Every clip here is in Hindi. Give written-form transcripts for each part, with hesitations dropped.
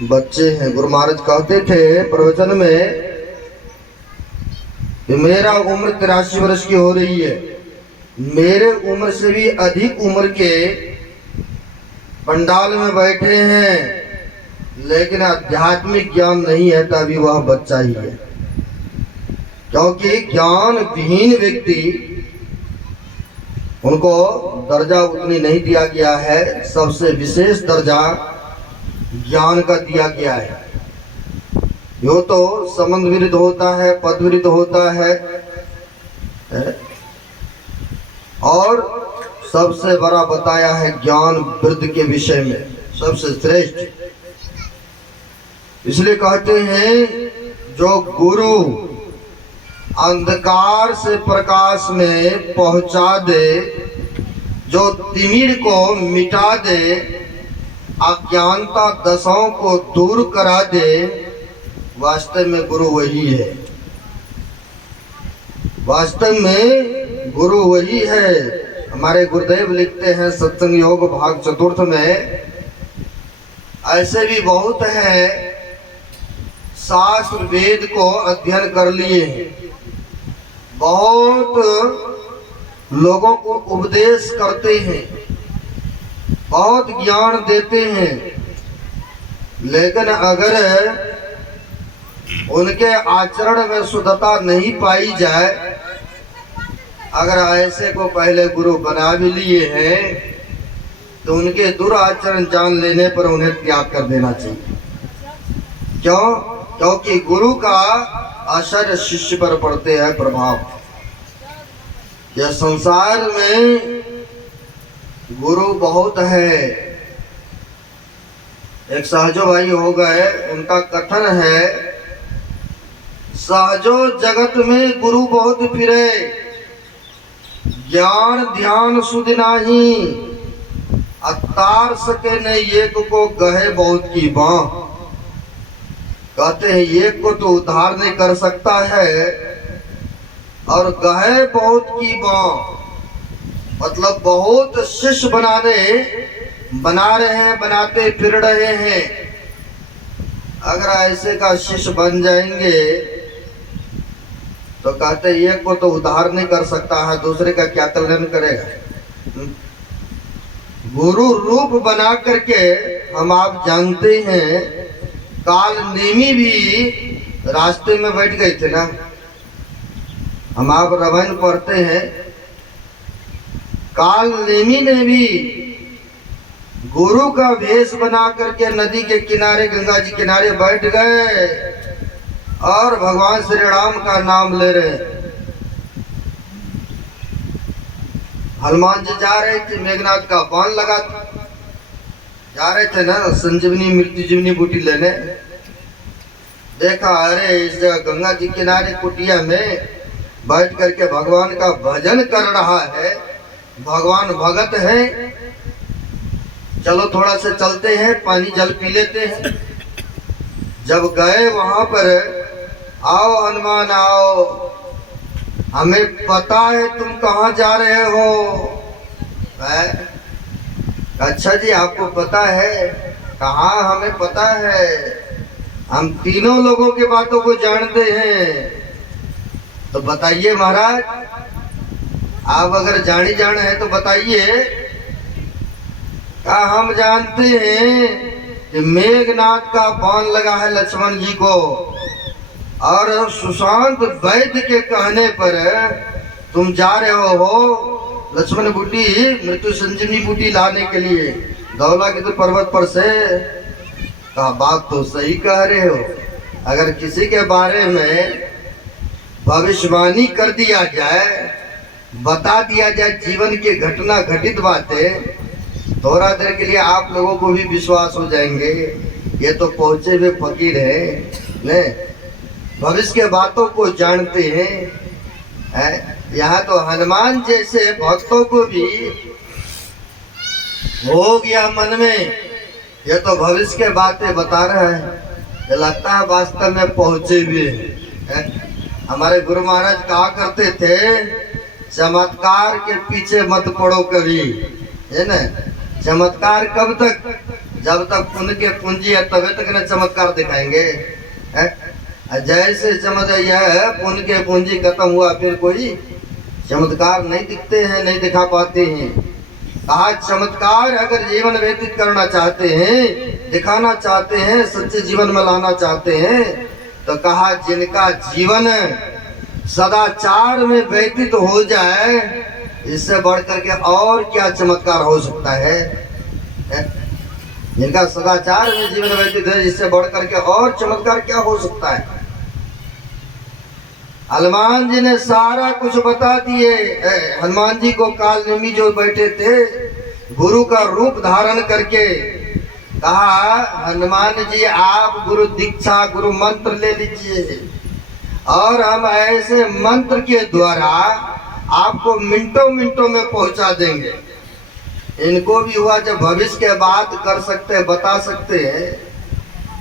बच्चे हैं। गुरु महाराज कहते थे प्रवचन में कि मेरा उम्र 83 वर्ष की हो रही है, मेरे उम्र से भी अधिक उम्र के पंडाल में बैठे हैं, लेकिन आध्यात्मिक ज्ञान नहीं है, तभी वह बच्चा ही है। क्योंकि ज्ञान विहीन व्यक्ति, उनको दर्जा उतनी नहीं दिया गया है, सबसे विशेष दर्जा ज्ञान का दिया गया है। यो तो संबंध विरुद्ध होता है, पद विरुद्ध होता है, और सबसे बड़ा बताया है ज्ञान वृद्ध के विषय में सबसे श्रेष्ठ। इसलिए कहते हैं जो गुरु अंधकार से प्रकाश में पहुंचा दे, जो तिमिर को मिटा दे, अज्ञानता दशाओं को दूर करा दे, वास्तव में गुरु वही है। वास्तव में गुरु वही है। हमारे गुरुदेव लिखते हैं सत्संग योग भाग 4 में, ऐसे भी बहुत है शास्त्र वेद को अध्ययन कर लिए हैं, बहुत लोगों को उपदेश करते हैं, बहुत ज्ञान देते हैं, लेकिन अगर उनके आचरण में शुद्धता नहीं पाई जाए, अगर ऐसे को पहले गुरु बना भी लिए हैं तो उनके दुराचरण जान लेने पर उन्हें त्याग कर देना चाहिए। क्यों? क्योंकि गुरु का असर शिष्य पर पड़ते हैं प्रभाव। यह संसार में गुरु बहुत है। एक सहजो भाई हो गए, उनका कथन है, सहजो जगत में गुरु बहुत फिरे, ज्ञान ध्यान सुध नाही, अतार सके न एक को गहे बहुत की बाँ। कहते हैं एक को तो उद्धार नहीं कर सकता है, और गहे बहुत की बाँ, मतलब बहुत शिष्य बना रहे हैं, बनाते फिर रहे हैं। अगर ऐसे का शिष्य बन जाएंगे तो कहते एक को तो उद्धार नहीं कर सकता है, दूसरे का क्या कल्याण करेगा। गुरु रूप बना करके हम आप जानते हैं, काल नेमी भी रास्ते में बैठ गए थे ना। हम आप रामायण पढ़ते हैं, काल नेमी ने भी गुरु का वेश बना करके नदी के किनारे, गंगा जी किनारे बैठ गए और भगवान श्री राम का नाम ले रहे। हनुमान जी जा रहे थे, मेघनाथ का बाण लगा, जा रहे थे ना संजीवनी मृत्युजीवनी बूटी लेने। देखा अरे इस गंगा जी किनारे कुटिया में बैठ करके भगवान का भजन कर रहा है, भगवान भगत है, चलो थोड़ा से चलते हैं, पानी जल पी लेते हैं। जब गए वहां पर, आओ हनुमान आओ, हमें पता है तुम कहाँ जा रहे हो। अच्छा जी आपको पता है? कहाँ हमें पता है, हम तीनों लोगों के बातों को जानते हैं। तो बताइए महाराज, आप अगर जानी जान है तो बताइए। हम जानते हैं कि मेघनाथ का बाण लगा है लक्ष्मण जी को, और सुशांत वैद्य के कहने पर तुम जा रहे हो लक्ष्मण बूटी, मृत्यु संजीवनी बूटी लाने के लिए धौला के तो पर्वत पर से। कहा बात तो सही कह रहे हो, अगर किसी के बारे में भविष्यवाणी कर दिया जाए, बता दिया जाए जीवन की घटना घटित बातें, थोड़ा देर के लिए आप लोगों को भी विश्वास हो जाएंगे ये तो पहुंचे हुए फकीर है, भविष्य के बातों को जानते हैं। यहाँ तो हनुमान जैसे भक्तों को भी हो गया मन में, ये तो भविष्य के बातें बता रहा है, ये लगता है वास्तव में पहुंचे हुए हैं। हमारे गुरु महाराज कहा करते थे, चमत्कार के पीछे मत पड़ो कभी, है ना। चमत्कार कब तक? जब तक पुण्य के पूंजी है तभी तक न चमत्कार दिखाएंगे है? जैसे चमक यह पुण्य के पूंजी खत्म हुआ फिर कोई चमत्कार नहीं दिखते हैं, नहीं दिखा पाते हैं। कहा चमत्कार अगर जीवन व्यतीत करना चाहते हैं, दिखाना चाहते हैं, सच्चे जीवन में लाना चाहते हैं, तो कहा जिनका जीवन सदाचार में व्यतीत हो जाए, इससे बढ़कर के और क्या चमत्कार हो सकता है? जिनका सदाचार में जीवन व्यतीत है, इससे बढ़कर के और चमत्कार क्या हो सकता है? हनुमान जी ने सारा कुछ बता दिए। हनुमान जी को काल नेमी जो बैठे थे, गुरु का रूप धारण करके कहा, हनुमान जी आप गुरु दीक्षा, गुरु मंत्र ले लीजिए और हम ऐसे मंत्र के द्वारा आपको मिनटों मिनटों में पहुंचा देंगे। इनको भी हुआ जब भविष्य के बात कर सकते, बता सकते हैं,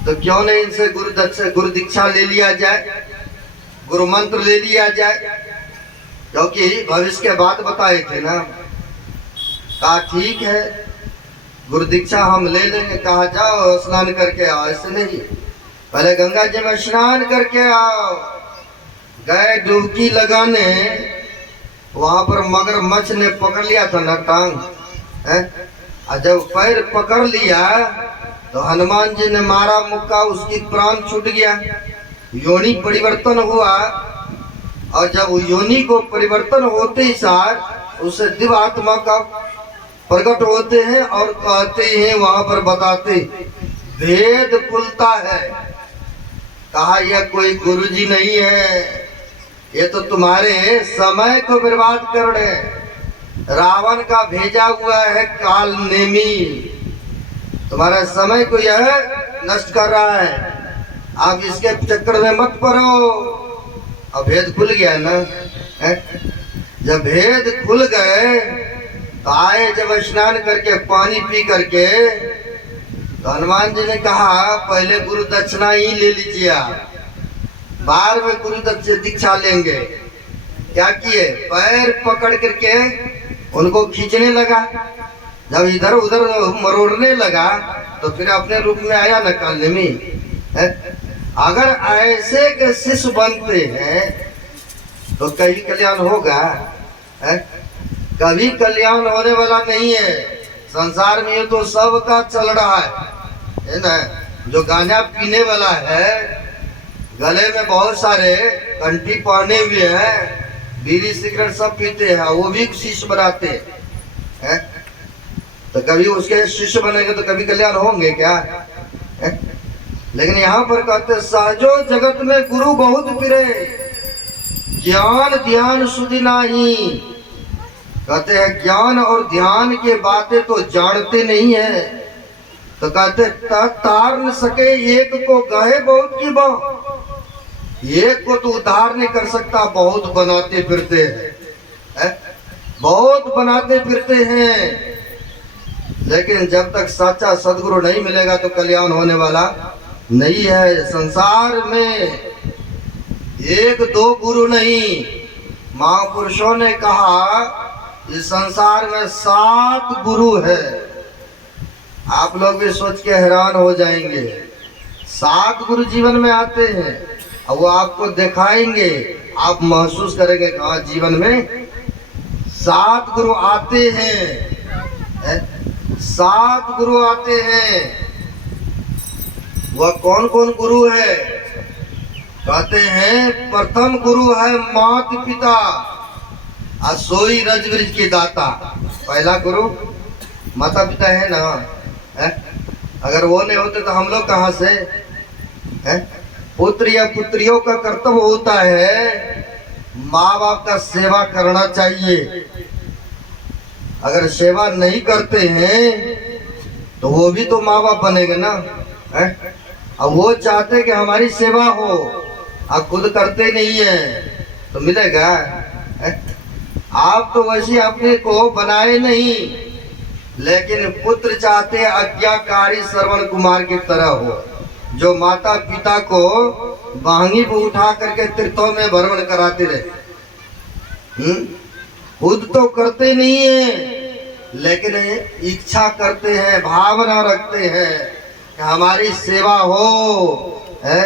तो क्यों नहीं इनसे गुरु दीक्षा ले लिया जाए, गुरु मंत्र ले लिया जाए, क्योंकि भविष्य के बात बताए थे ना। कहा ठीक है गुरु दीक्षा हम ले लेंगे। कहा जाओ स्नान करके आओ। ऐसे नहीं, पहले गंगा जी में स्नान करके आओ। गए डुबकी लगाने, वहां पर मगरमच्छ ने पकड़ लिया था ना टांग है? और जब पैर पकड़ लिया तो हनुमान जी ने मारा मुक्का, उसकी प्राण छूट गया, योनि परिवर्तन हुआ। और जब योनि को परिवर्तन होते ही सार उसे दिव्य आत्मा का प्रकट होते हैं और कहते हैं, वहां पर बताते भेद खुलता है। कहा यह कोई गुरुजी नहीं है, ये तो तुम्हारे समय को बर्बाद कर रहे हैं। रावण का भेजा हुआ है काल नेमी, तुम्हारा समय को यह नष्ट कर रहा है। आप इसके चक्कर में मत पड़ो। अब भेद खुल गया ना है? जब भेद खुल गए तो आए, जब स्नान करके पानी पी करके, तो हनुमान जी ने कहा पहले गुरु दक्षिणा ही ले लीजिए, बाद में गुरु दीक्षा लेंगे। क्या किए? पैर पकड़ करके उनको खींचने लगा। जब इधर उधर मरोड़ने लगा तो फिर अपने रूप में आया न काल नेमी है? अगर ऐसे के शिष्य बनते हैं तो कभी कल्याण होगा है? कभी कल्याण होने वाला नहीं है। संसार में ये तो सबका चल रहा है ना। जो गांजा पीने वाला है, गले में बहुत सारे कंठी पहने हुए हैं, बीड़ी सिगरेट सब पीते हैं, वो भी शिष्य बनाते हैं। तो कभी उसके शिष्य बनेंगे तो कभी कल्याण होंगे क्या है? लेकिन यहाँ पर कहते सहजो जगत में गुरु बहुत फिरे, ज्ञान ध्यान सुधि नाही। कहते हैं ज्ञान और ध्यान के बातें तो जानते नहीं है, तो कहते तार न सके एक को गहे बहुत की बा। एक को तो उद्धार नहीं कर सकता, बहुत बनाते फिरते हैं, बहुत बनाते फिरते हैं। लेकिन जब तक सच्चा सदगुरु नहीं मिलेगा तो कल्याण होने वाला नहीं है। संसार में एक दो गुरु नहीं, महापुरुषों ने कहा इस संसार में 7 गुरु है। आप लोग भी सोच के हैरान हो जाएंगे। 7 गुरु जीवन में आते हैं और वो आपको दिखाएंगे, आप महसूस करेंगे कहा जीवन में 7 गुरु आते हैं। 7 गुरु आते हैं। वह कौन कौन गुरु है? कहते हैं प्रथम गुरु है मात पिता, सोई रजवृज के दाता। पहला गुरु माता पिता है ना है? अगर वो नहीं होते तो हम लोग कहाँ से है? पुत्र या पुत्रियों का कर्तव्य होता है माँ बाप का सेवा करना चाहिए। अगर सेवा नहीं करते हैं तो वो भी तो माँ बाप बनेंगे ना है? अब वो चाहते कि हमारी सेवा हो, आप खुद करते नहीं है तो मिलेगा है? आप तो वैसे अपने को बनाए नहीं, लेकिन पुत्र चाहते आज्ञाकारी श्रवण कुमार की तरह हो, जो माता पिता को बांगी पर उठा करके तीर्थों में भ्रमण कराते रहे। खुद तो करते नहीं है, लेकिन इच्छा करते हैं, भावना रखते हैं कि हमारी सेवा हो, है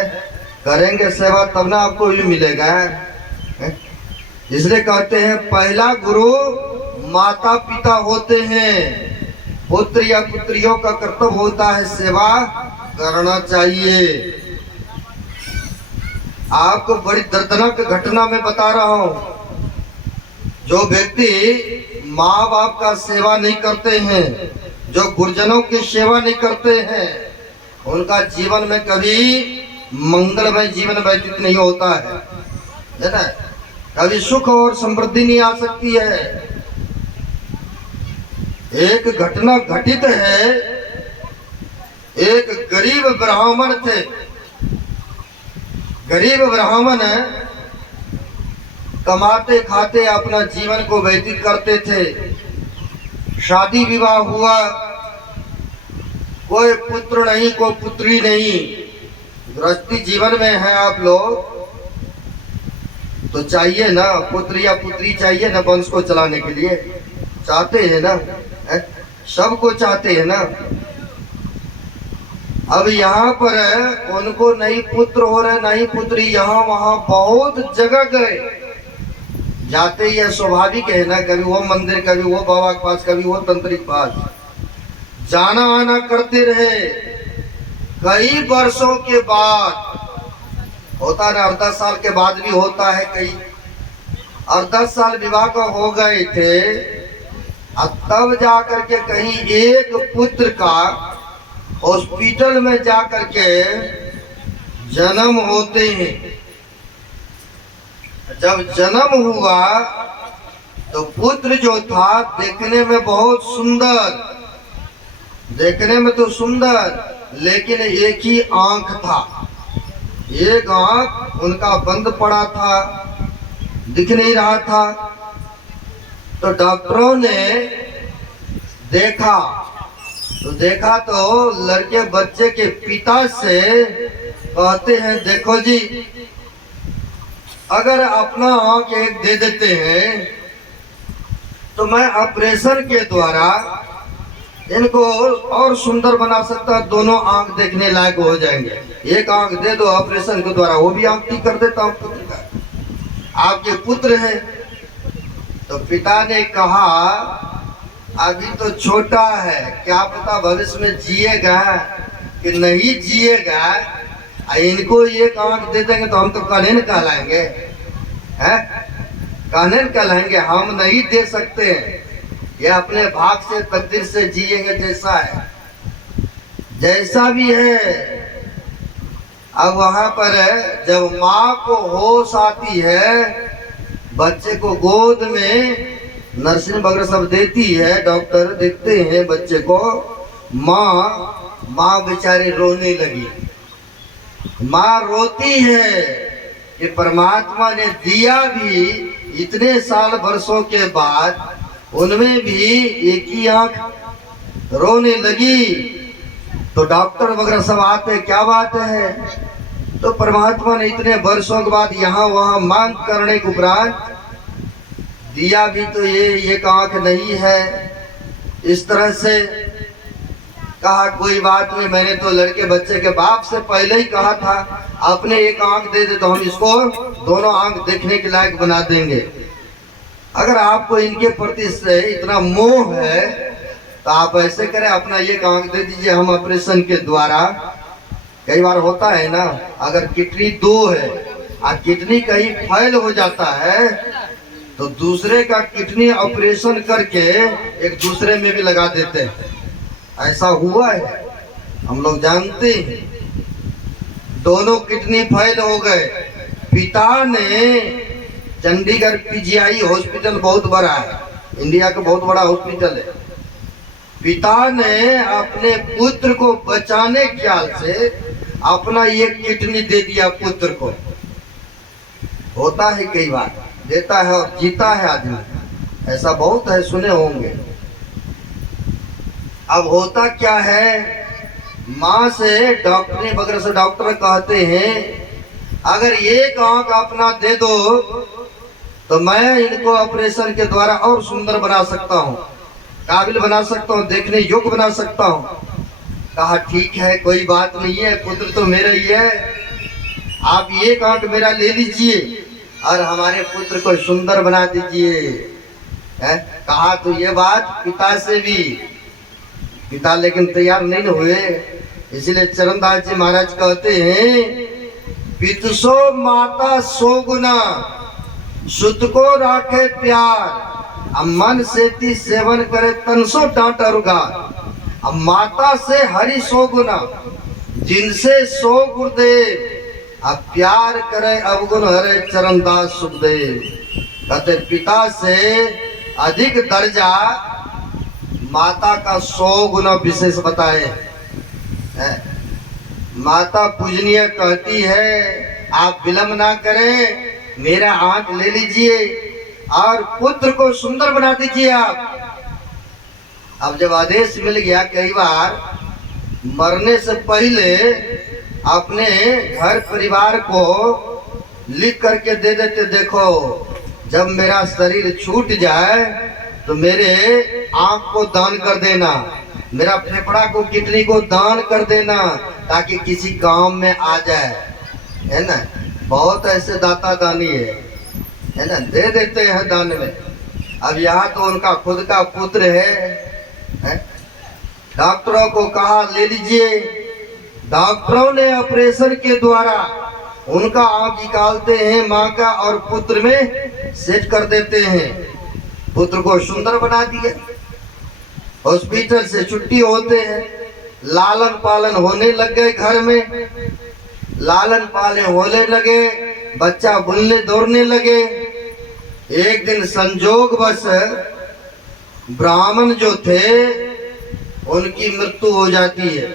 करेंगे सेवा तब ना आपको भी मिलेगा, है? इसलिए कहते हैं पहला गुरु माता पिता होते हैं, पुत्र या पुत्रियों का कर्तव्य होता है सेवा करना चाहिए। आपको बड़ी दर्दनाक घटना में बता रहा हूं, जो व्यक्ति माँ बाप का सेवा नहीं करते हैं, जो गुरुजनों की सेवा नहीं करते हैं, उनका जीवन में कभी मंगलमय जीवन व्यतीत नहीं होता है ना, कभी सुख और समृद्धि नहीं आ सकती है। एक घटना घटित है, एक गरीब ब्राह्मण थे, गरीब ब्राह्मण कमाते खाते अपना जीवन को व्यतीत करते थे। शादी विवाह हुआ, कोई पुत्र नहीं, कोई पुत्री नहीं, गृहस्थी जीवन में है आप लोग, तो चाहिए ना पुत्र या पुत्री, चाहिए ना वंश को चलाने के लिए, चाहते हैं ना, सबको चाहते हैं ना। अब यहाँ पर उनको नहीं पुत्र हो रहे नहीं पुत्री, यहाँ वहाँ बहुत जगह गए, जाते ही स्वाभाविक है ना, कभी वो मंदिर, कभी वो बाबा के पास, कभी वो तंत्रिक पास, जाना आना करते रहे। कई वर्षों के बाद होता है ना, 10 साल के बाद भी होता है कई, और 10 साल विवाह का हो गए थे, अब तब जाकर के कहीं एक पुत्र का हॉस्पिटल में जाकर के जन्म होते हैं। जब जन्म हुआ तो पुत्र जो था देखने में बहुत सुंदर, देखने में तो सुंदर, लेकिन एक ही आंख था, एक आंख उनका बंद पड़ा था, दिख नहीं रहा था। तो डॉक्टरों ने देखा तो लड़के बच्चे के पिता से कहते हैं, देखो जी, अगर अपना आंख एक दे देते हैं तो मैं ऑपरेशन के द्वारा इनको और सुंदर बना सकता, दोनों आंख देखने लायक हो जाएंगे। एक आंख दे दो ऑपरेशन के द्वारा, वो भी आंख ठीक कर देता हूँ पुत्र का, आपके पुत्र हैं। तो पिता ने कहा, अभी तो छोटा है, क्या पता भविष्य में जिएगा कि नहीं जिएगा, इनको एक आंख दे देंगे तो हम तो कन्हैया कहलाएंगे, हैं? कन्हैया कहलाएंगे, हम नहीं दे सकते। ये अपने भाग से तकदीर से जिएंगे, जैसा है जैसा भी है। अब वहां पर जब माँ को होश आती है, बच्चे को गोद में नर्सिंग वगैरह सब देती है, डॉक्टर देखते हैं बच्चे को, माँ बेचारी रोने लगी। माँ रोती है कि परमात्मा ने दिया भी इतने साल वर्षों के बाद, उनमें भी एक ही आंख, रोने लगी। तो डॉक्टर वगैरह सब आते, क्या बात है? तो परमात्मा ने इतने वर्षों के बाद यहाँ वहाँ मांग करने के उपरांत दिया भी तो ये एक आंख नहीं है। इस तरह से कहा, कोई बात नहीं, मैंने तो लड़के बच्चे के बाप से पहले ही कहा था, आपने एक आंख दे दे तो हम इसको दोनों आंख देखने के लायक बना देंगे। अगर आपको इनके प्रति से इतना मोह है तो आप ऐसे करें, अपना एक आंख दे दीजिए, हम ऑपरेशन के द्वारा, कई बार होता है ना, अगर किडनी 2 है और किडनी कहीं फेल हो जाता है तो दूसरे का किडनी ऑपरेशन करके एक दूसरे में भी लगा देते हैं। ऐसा हुआ है, हम लोग जानते हैं। दोनों किडनी फेल हो गए। पिता ने, चंडीगढ़ पीजीआई हॉस्पिटल बहुत बड़ा है, इंडिया का बहुत बड़ा हॉस्पिटल है, पिता ने अपने पुत्र को बचाने के ख्याल से अपना एक किडनी दे दिया पुत्र को। होता है, कई बार देता है और जीता है आदमी, ऐसा बहुत है, सुने होंगे। अब होता क्या है, माँ से डॉक्टरी वगैरह से डॉक्टर कहते हैं, अगर एक आंख अपना दे दो तो मैं इनको ऑपरेशन के द्वारा और सुंदर बना सकता हूँ। काबिल बना सकता हूँ, देखने योग्य बना सकता हूँ। कहा ठीक है, कोई बात नहीं है, पुत्र तो मेरा ही है, आप एक आंख मेरा ले लीजिए और हमारे पुत्र को सुंदर बना दीजिए। है कहा तो ये बात पिता से भी, पिता लेकिन तैयार नहीं हुए। इसलिए चरणदास जी महाराज कहते हैं, पितसो माता सो गुना, सुत को राखे प्यार, अब मन सेती सेवन करे तन सो डांट अरुगा। अब माता से हरि सो गुना, जिनसे सो गुरुदेव, अब प्यार करे अवगुण हरे चरणदास सुखदेव। कहते पिता से अधिक दर्जा माता का 100 गुना विशेष बताए। माता पूजनीय कहती है, आप विलंब ना करें, मेरा आंख ले लीजिए और पुत्र को सुंदर बना दीजिए आप। अब जब आदेश मिल गया, कई बार मरने से पहले अपने घर परिवार को लिख करके दे देते, देखो जब मेरा शरीर छूट जाए तो मेरे आंख को दान कर देना, मेरा फेफड़ा को किडनी को दान कर देना, ताकि किसी काम में आ जाए। है ना, बहुत ऐसे दाता दानी है ना, दे देते हैं दान में। अब यहाँ तो उनका खुद का पुत्र है? डॉक्टरों को कहा ले लीजिए, डॉक्टरों ने ऑपरेशन के द्वारा उनका आंख निकालते हैं माँ का और पुत्र में सेट कर देते हैं। पुत्र को सुंदर बना दिया, हॉस्पिटल से छुट्टी होते हैं, लालन पालन होने लग गए, घर में लालन पालन होने लगे, बच्चा बुलने दौड़ने लगे। एक दिन संजोग बस ब्राह्मण जो थे उनकी मृत्यु हो जाती है।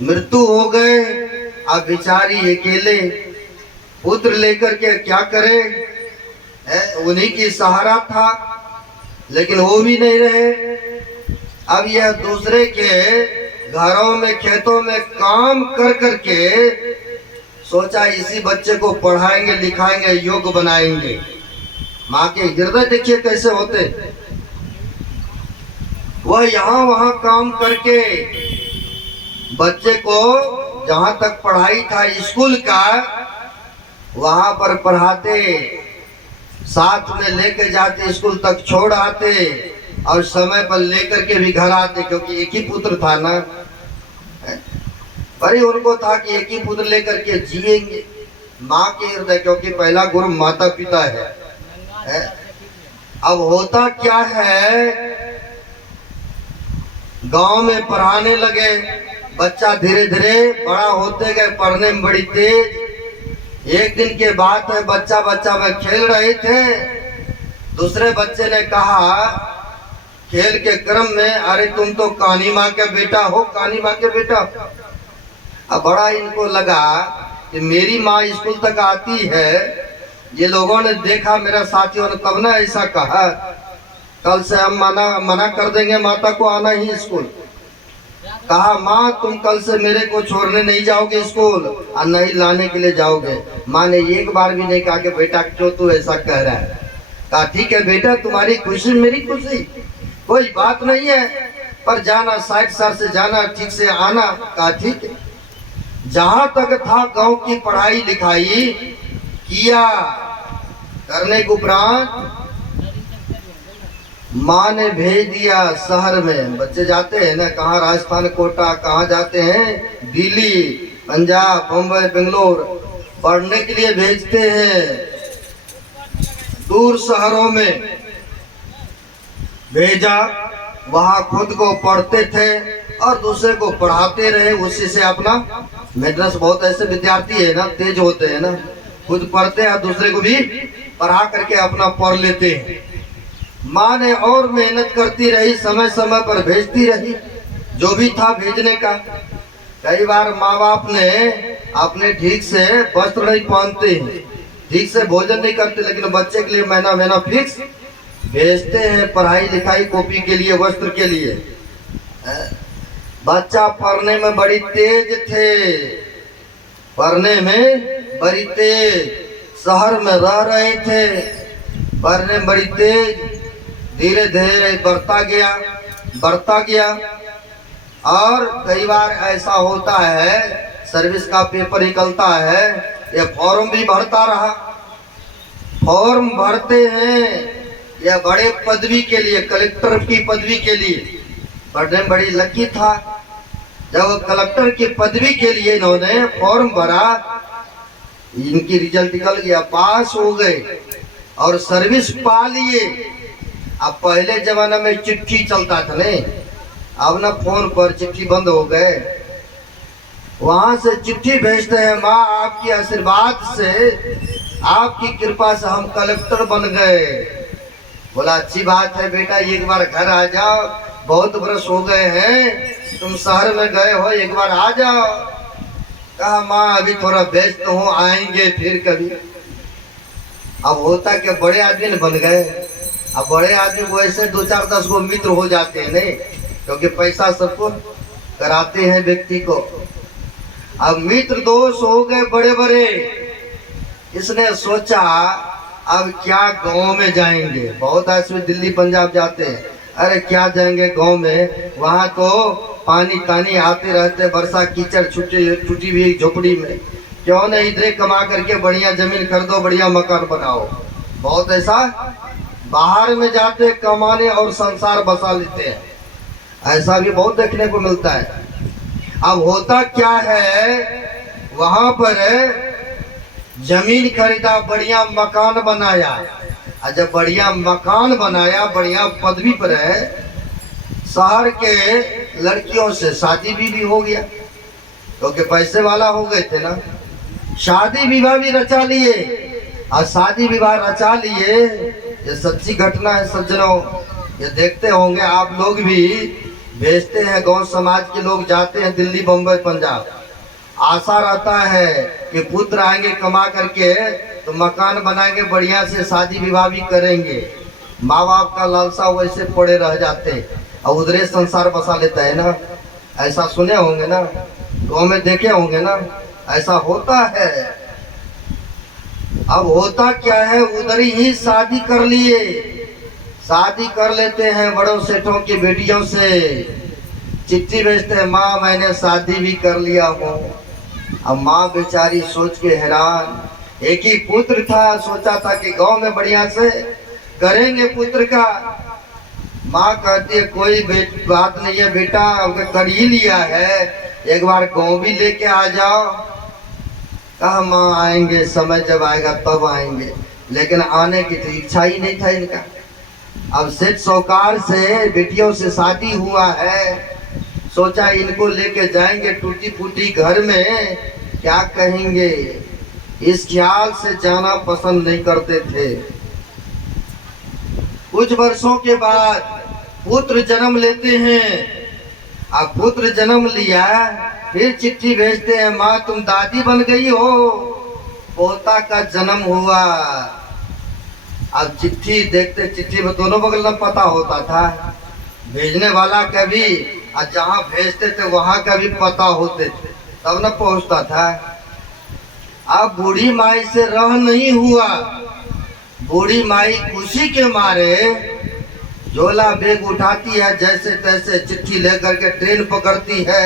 मृत्यु हो गए, अब बेचारी अकेले, पुत्र लेकर के क्या करे, उन्हीं की सहारा था, लेकिन वो भी नहीं रहे। अब यह दूसरे के घरों में खेतों में काम कर करके सोचा इसी बच्चे को पढ़ाएंगे लिखाएंगे योग्य बनाएंगे। माँ के हृदय देखिए कैसे होते, वह यहाँ वहाँ काम करके बच्चे को जहाँ तक पढ़ाई था स्कूल का वहाँ पर पढ़ाते, साथ में लेके जाते, स्कूल तक छोड़ आते और समय पर लेकर के भी घर आते, क्योंकि एक ही पुत्र था ना। पर उनको था कि एक ही पुत्र लेकर के जिएंगे। माँ के हृदय, क्योंकि पहला गुरु माता पिता है। अब होता क्या है, गांव में पढ़ाने लगे, बच्चा धीरे धीरे बड़ा होते गए, पढ़ने में बड़ी तेज। एक दिन के बात है, बच्चा में खेल रहे थे, दूसरे बच्चे ने कहा खेल के क्रम में, अरे तुम तो कानी माँ के बेटा हो, कानी माँ के बेटा। अब बड़ा इनको लगा कि मेरी माँ स्कूल तक आती है, ये लोगों ने देखा, मेरा साथियों ने तब ना ऐसा कहा, कल से हम मना कर देंगे माता को आना ही स्कूल। कहा माँ तुम कल से मेरे को छोड़ने नहीं जाओगे स्कूल और नहीं लाने के लिए जाओगे। माँ ने एक बार भी नहीं कहा कि बेटा क्यों तू ऐसा कह रहा है। कहा ठीक है बेटा, तुम्हारी खुशी मेरी खुशी, कोई बात नहीं है, पर जाना 60 साल से जाना, ठीक से आना। कहा ठीक है। जहाँ तक था गांव की पढ़ाई लिखाई किया, करने के उपरांत माँ ने भेज दिया शहर में। बच्चे जाते हैं ना, कहाँ राजस्थान कोटा, कहाँ जाते हैं दिल्ली, पंजाब, बम्बई, बेंगलोर पढ़ने के लिए भेजते हैं। दूर शहरों में भेजा, वहाँ खुद को पढ़ते थे और दूसरे को पढ़ाते रहे। उसी से अपना मेडरस, बहुत ऐसे विद्यार्थी है ना तेज होते हैं ना, खुद पढ़ते हैं दूसरे को भी पढ़ा करके अपना पढ़ लेते हैं। माँ ने और मेहनत करती रही, समय समय पर भेजती रही जो भी था भेजने का। कई बार माँ बाप ने अपने ठीक से वस्त्र नहीं पहनते, ठीक से भोजन नहीं करते, लेकिन बच्चे के लिए महीना महीना फिक्स भेजते हैं, पढ़ाई लिखाई कॉपी के लिए, वस्त्र के लिए। बच्चा पढ़ने में बड़ी तेज थे, पढ़ने में बड़ी तेज, शहर में रह रहे थे, पढ़ने में बड़ी तेज। धीरे धीरे बढ़ता गया। और कई बार ऐसा होता है, सर्विस का पेपर निकलता है, ये फॉर्म भी भरता रहा। फॉर्म भरते हैं यह बड़े पदवी के लिए, कलेक्टर की पदवी के लिए। पढ़ने बड़ी लकी था, जब कलेक्टर की पदवी के लिए इन्होंने फॉर्म भरा, इनकी रिजल्ट निकल गया, पास हो गए और सर्विस पा लिए। अब पहले जमाने में चिट्ठी चलता था नहीं, अब ना फोन पर, चिट्ठी बंद हो गए। वहां से चिट्ठी भेजते हैं, माँ आपकी आशीर्वाद से, आपकी कृपा से हम कलेक्टर बन गए। बोला अच्छी बात है बेटा, एक बार घर आ जाओ, बहुत बरस हो गए हैं तुम शहर में गए हो, एक बार आ जाओ। कहा माँ अभी थोड़ा व्यस्त हूँ, आएंगे फिर कभी। अब होता क्या, बड़े आदमी बन गए। अब बड़े आदमी वैसे 2-4-10 गो मित्र हो जाते हैं नहीं, क्योंकि पैसा सबको कराते हैं व्यक्ति को। अब मित्र दोस्त हो गए बड़े बड़े। इसने सोचा अब क्या गांव में जाएंगे, बहुत आदमी दिल्ली पंजाब जाते हैं, अरे क्या जाएंगे गांव में, वहां तो पानी तानी आते रहते, वर्षा कीचड़ छुट्टी हुई झोपड़ी में, क्यों नहीं इधर कमा करके बढ़िया जमीन खरीदो, बढ़िया मकान बनाओ। बहुत ऐसा बाहर में जाते कमाने और संसार बसा लेते हैं, ऐसा भी बहुत देखने को मिलता है। अब होता क्या है, वहां पर जमीन खरीदा, बढ़िया मकान बनाया, और जब बढ़िया मकान बनाया, बढ़िया पदवी पर है, शहर के लड़कियों से शादी भी हो गया, क्योंकि पैसे वाला हो गए थे ना। शादी विवाह भी रचा लिए, और शादी विवाह रचा लिए, ये सच्ची घटना है सज्जनों। ये देखते होंगे आप लोग भी, भेजते हैं गांव समाज के लोग, जाते हैं दिल्ली बम्बई पंजाब, आशा रहता है कि पुत्र आएंगे कमा करके तो मकान बनाएंगे, बढ़िया से शादी विवाह भी करेंगे। माँ बाप का लालसा वैसे पड़े रह जाते और उधरे संसार बसा लेता है ना। ऐसा सुने होंगे ना, गाँव में देखे होंगे ना, ऐसा होता है। अब होता क्या है, उधर ही शादी कर लिए, शादी कर लेते हैं बड़ों सेठों की बेटियों से, चिट्ठी भेजते हैं, माँ मैंने शादी भी कर लिया हूँ। अब माँ बेचारी सोच के हैरान, एक ही पुत्र था, सोचा था कि गांव में बढ़िया से करेंगे पुत्र का। माँ कहती है कोई बात नहीं है बेटा, अब कर ही लिया है, एक बार गांव भी लेके आ जाओ। कहा माँ आएंगे, समय जब आएगा तब आएंगे, लेकिन आने की तो इच्छा ही नहीं था इनका। अब सेठ साहूकार से बेटियों से शादी हुआ है, सोचा इनको लेके जाएंगे टूटी फूटी घर में, क्या कहेंगे, इस ख्याल से जाना पसंद नहीं करते थे। कुछ वर्षों के बाद पुत्र जन्म लेते हैं। अब पुत्र जन्म लिया, फिर चिट्ठी भेजते हैं, माँ तुम दादी बन गई हो, पोता का जन्म हुआ। अब चिट्ठी देखते, चिट्ठी में दोनों बगल में पता होता था, भेजने वाला का भी और जहाँ भेजते थे वहां का भी पता होते थे, तब न पहुंचता था। अब बूढ़ी माई से रह नहीं हुआ, बूढ़ी माई खुशी के मारे झोला बैग उठाती है, जैसे तैसे चिट्ठी लेकर के ट्रेन पकड़ती है,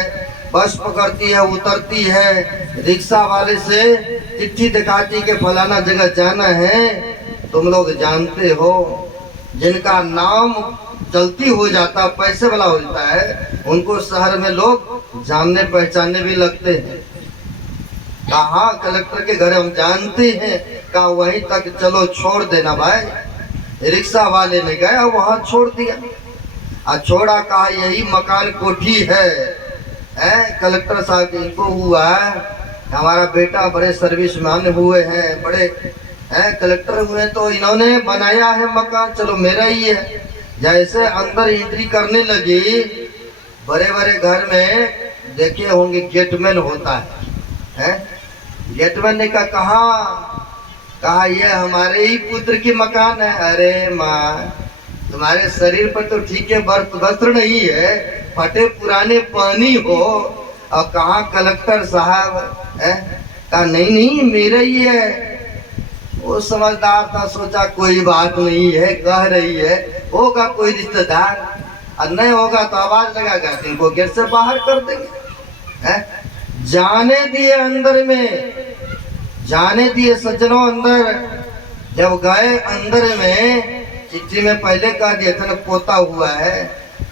बस पकड़ती है, उतरती है, रिक्शा वाले से चिट्ठी दिखाती कि फलाना जगह जाना है, तुम लोग जानते हो। जिनका नाम चलती हो जाता, पैसे वाला हो जाता है, उनको शहर में लोग जानने पहचानने भी लगते हैं। कहा कलेक्टर के घर हम जानते हैं, कहा वहीं तक चलो छोड़ देना भाई। रिक्शा वाले ने गया वहां छोड़ दिया, और छोड़ा, कहा यही मकान कोठी है। कलेक्टर साहब इनको हुआ है, हमारा बेटा बड़े सर्विसमैन हुए हैं, बड़े कलेक्टर हुए, तो इन्होंने बनाया है मकान, चलो मेरा ही है। जैसे अंदर एंट्री करने लगी, बड़े बड़े घर में देखे होंगे गेटमैन होता है, गेटमैन ने कहा ये हमारे ही पुत्र की मकान है। अरे माँ तुम्हारे शरीर पर तो ठीक है वस्त्र नहीं है, फटे पुराने पानी हो, और कहा कलेक्टर साहब है, कहा नहीं मेरा ही है। वो समझदार था, सोचा कोई बात नहीं है, कह रही है होगा कोई रिश्तेदार, और नहीं होगा तो आवाज लगाकर इनको गेट से बाहर कर देंगे। है? जाने दिए अंदर में, जाने दिए सज्जनों अंदर। जब गए अंदर में, चिट्ठी में पहले कह दिया था ना पोता हुआ है,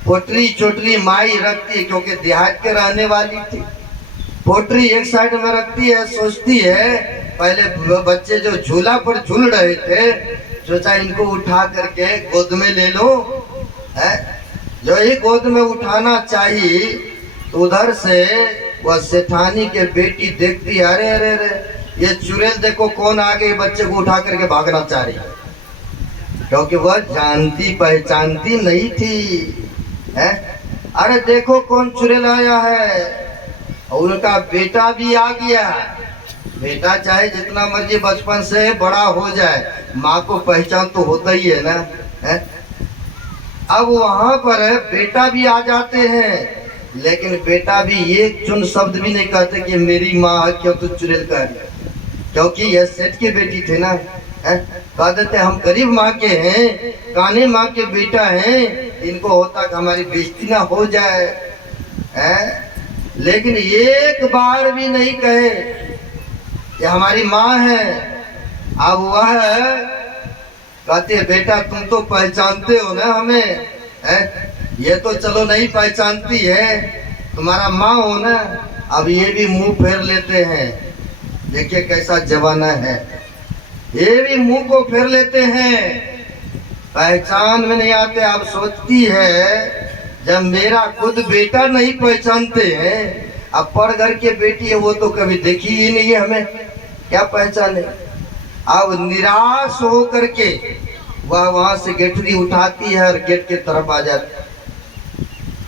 पोटरी चोटरी माई रखती है, क्योंकि देहात के रहने वाली थी। पोटरी एक साइड में रखती है, सोचती है पहले बच्चे जो झूला पर झूल रहे थे, सोचा इनको उठा करके गोद में ले लो। है? जो ही गोद में उठाना चाहिए तो उधर से वह सेठानी के बेटी देखती, अरे अरे अरे ये चुड़ैल देखो कौन आ गई, बच्चे को उठा करके भागना चाह रही, क्योंकि वह जानती पहचानती नहीं थी। है? अरे देखो कौन चुड़ैल आया है, और उनका बेटा भी आ गया। बेटा चाहे जितना मर्जी बचपन से बड़ा हो जाए, माँ को पहचान तो होता ही है ना। है? अब वहां पर बेटा भी आ जाते हैं, लेकिन बेटा भी एक चुन शब्द भी नहीं कहते कि मेरी माँ क्यों तो चुड़ैल कह रही, क्योंकि यह सेठ की बेटी थे ना। है? कह देते हम गरीब माँ के हैं, काने माँ के बेटा हैं, इनको होता कि हमारी बेइज्जती ना हो जाए। है? लेकिन एक बार भी नहीं कहे कि हमारी माँ है। अब वह कहते बेटा तुम तो पहचानते हो ना हमें। है? ये तो चलो नहीं पहचानती है, तुम्हारा माँ हो ना। अब ये भी मुंह फेर लेते हैं, देखिए कैसा जमाना है, ये भी मुंह को फेर लेते हैं, पहचान में नहीं आते। अब सोचती है जब मेरा खुद बेटा नहीं पहचानते हैं, अब पर घर के बेटी है वो तो कभी देखी ही नहीं है, हमें क्या पहचाने। अब निराश हो करके वह वहां से गेटरी उठाती है और गेट के तरफ आ जाती है।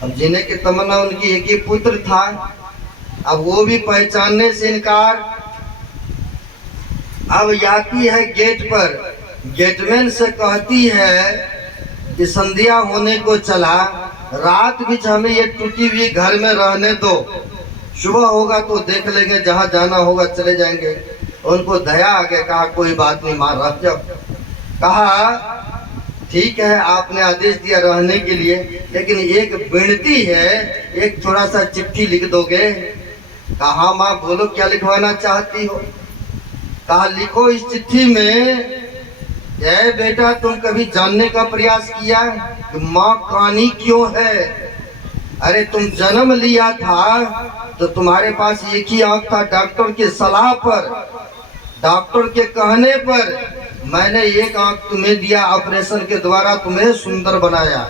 अब जीने की तमन्ना उनकी एक ही पुत्र था, अब वो भी पहचानने से इनकार। अब जाती है गेट पर, गेटमैन से कहती है कि संध्या होने को चला, रात बीच हमें ये टूटी हुई घर में रहने दो, सुबह होगा तो देख लेंगे, जहाँ जाना होगा चले जाएंगे। उनको दया आ गया, कहा कोई बात नहीं मां रह जाओ। कहा ठीक है आपने आदेश दिया रहने के लिए, लेकिन एक विनती है, एक थोड़ा सा चिट्ठी लिख दोगे। कहा माँ बोलो क्या लिखवाना चाहती हो। कहा लिखो इस चिट्ठी में, जय बेटा तुम कभी जानने का प्रयास किया कि माँ कानी क्यों है। अरे तुम जन्म लिया था तो तुम्हारे पास एक ही आंख था, डॉक्टर की सलाह पर, डॉक्टर के कहने पर मैंने एक आंख तुम्हें दिया, ऑपरेशन के द्वारा तुम्हें सुंदर बनाया,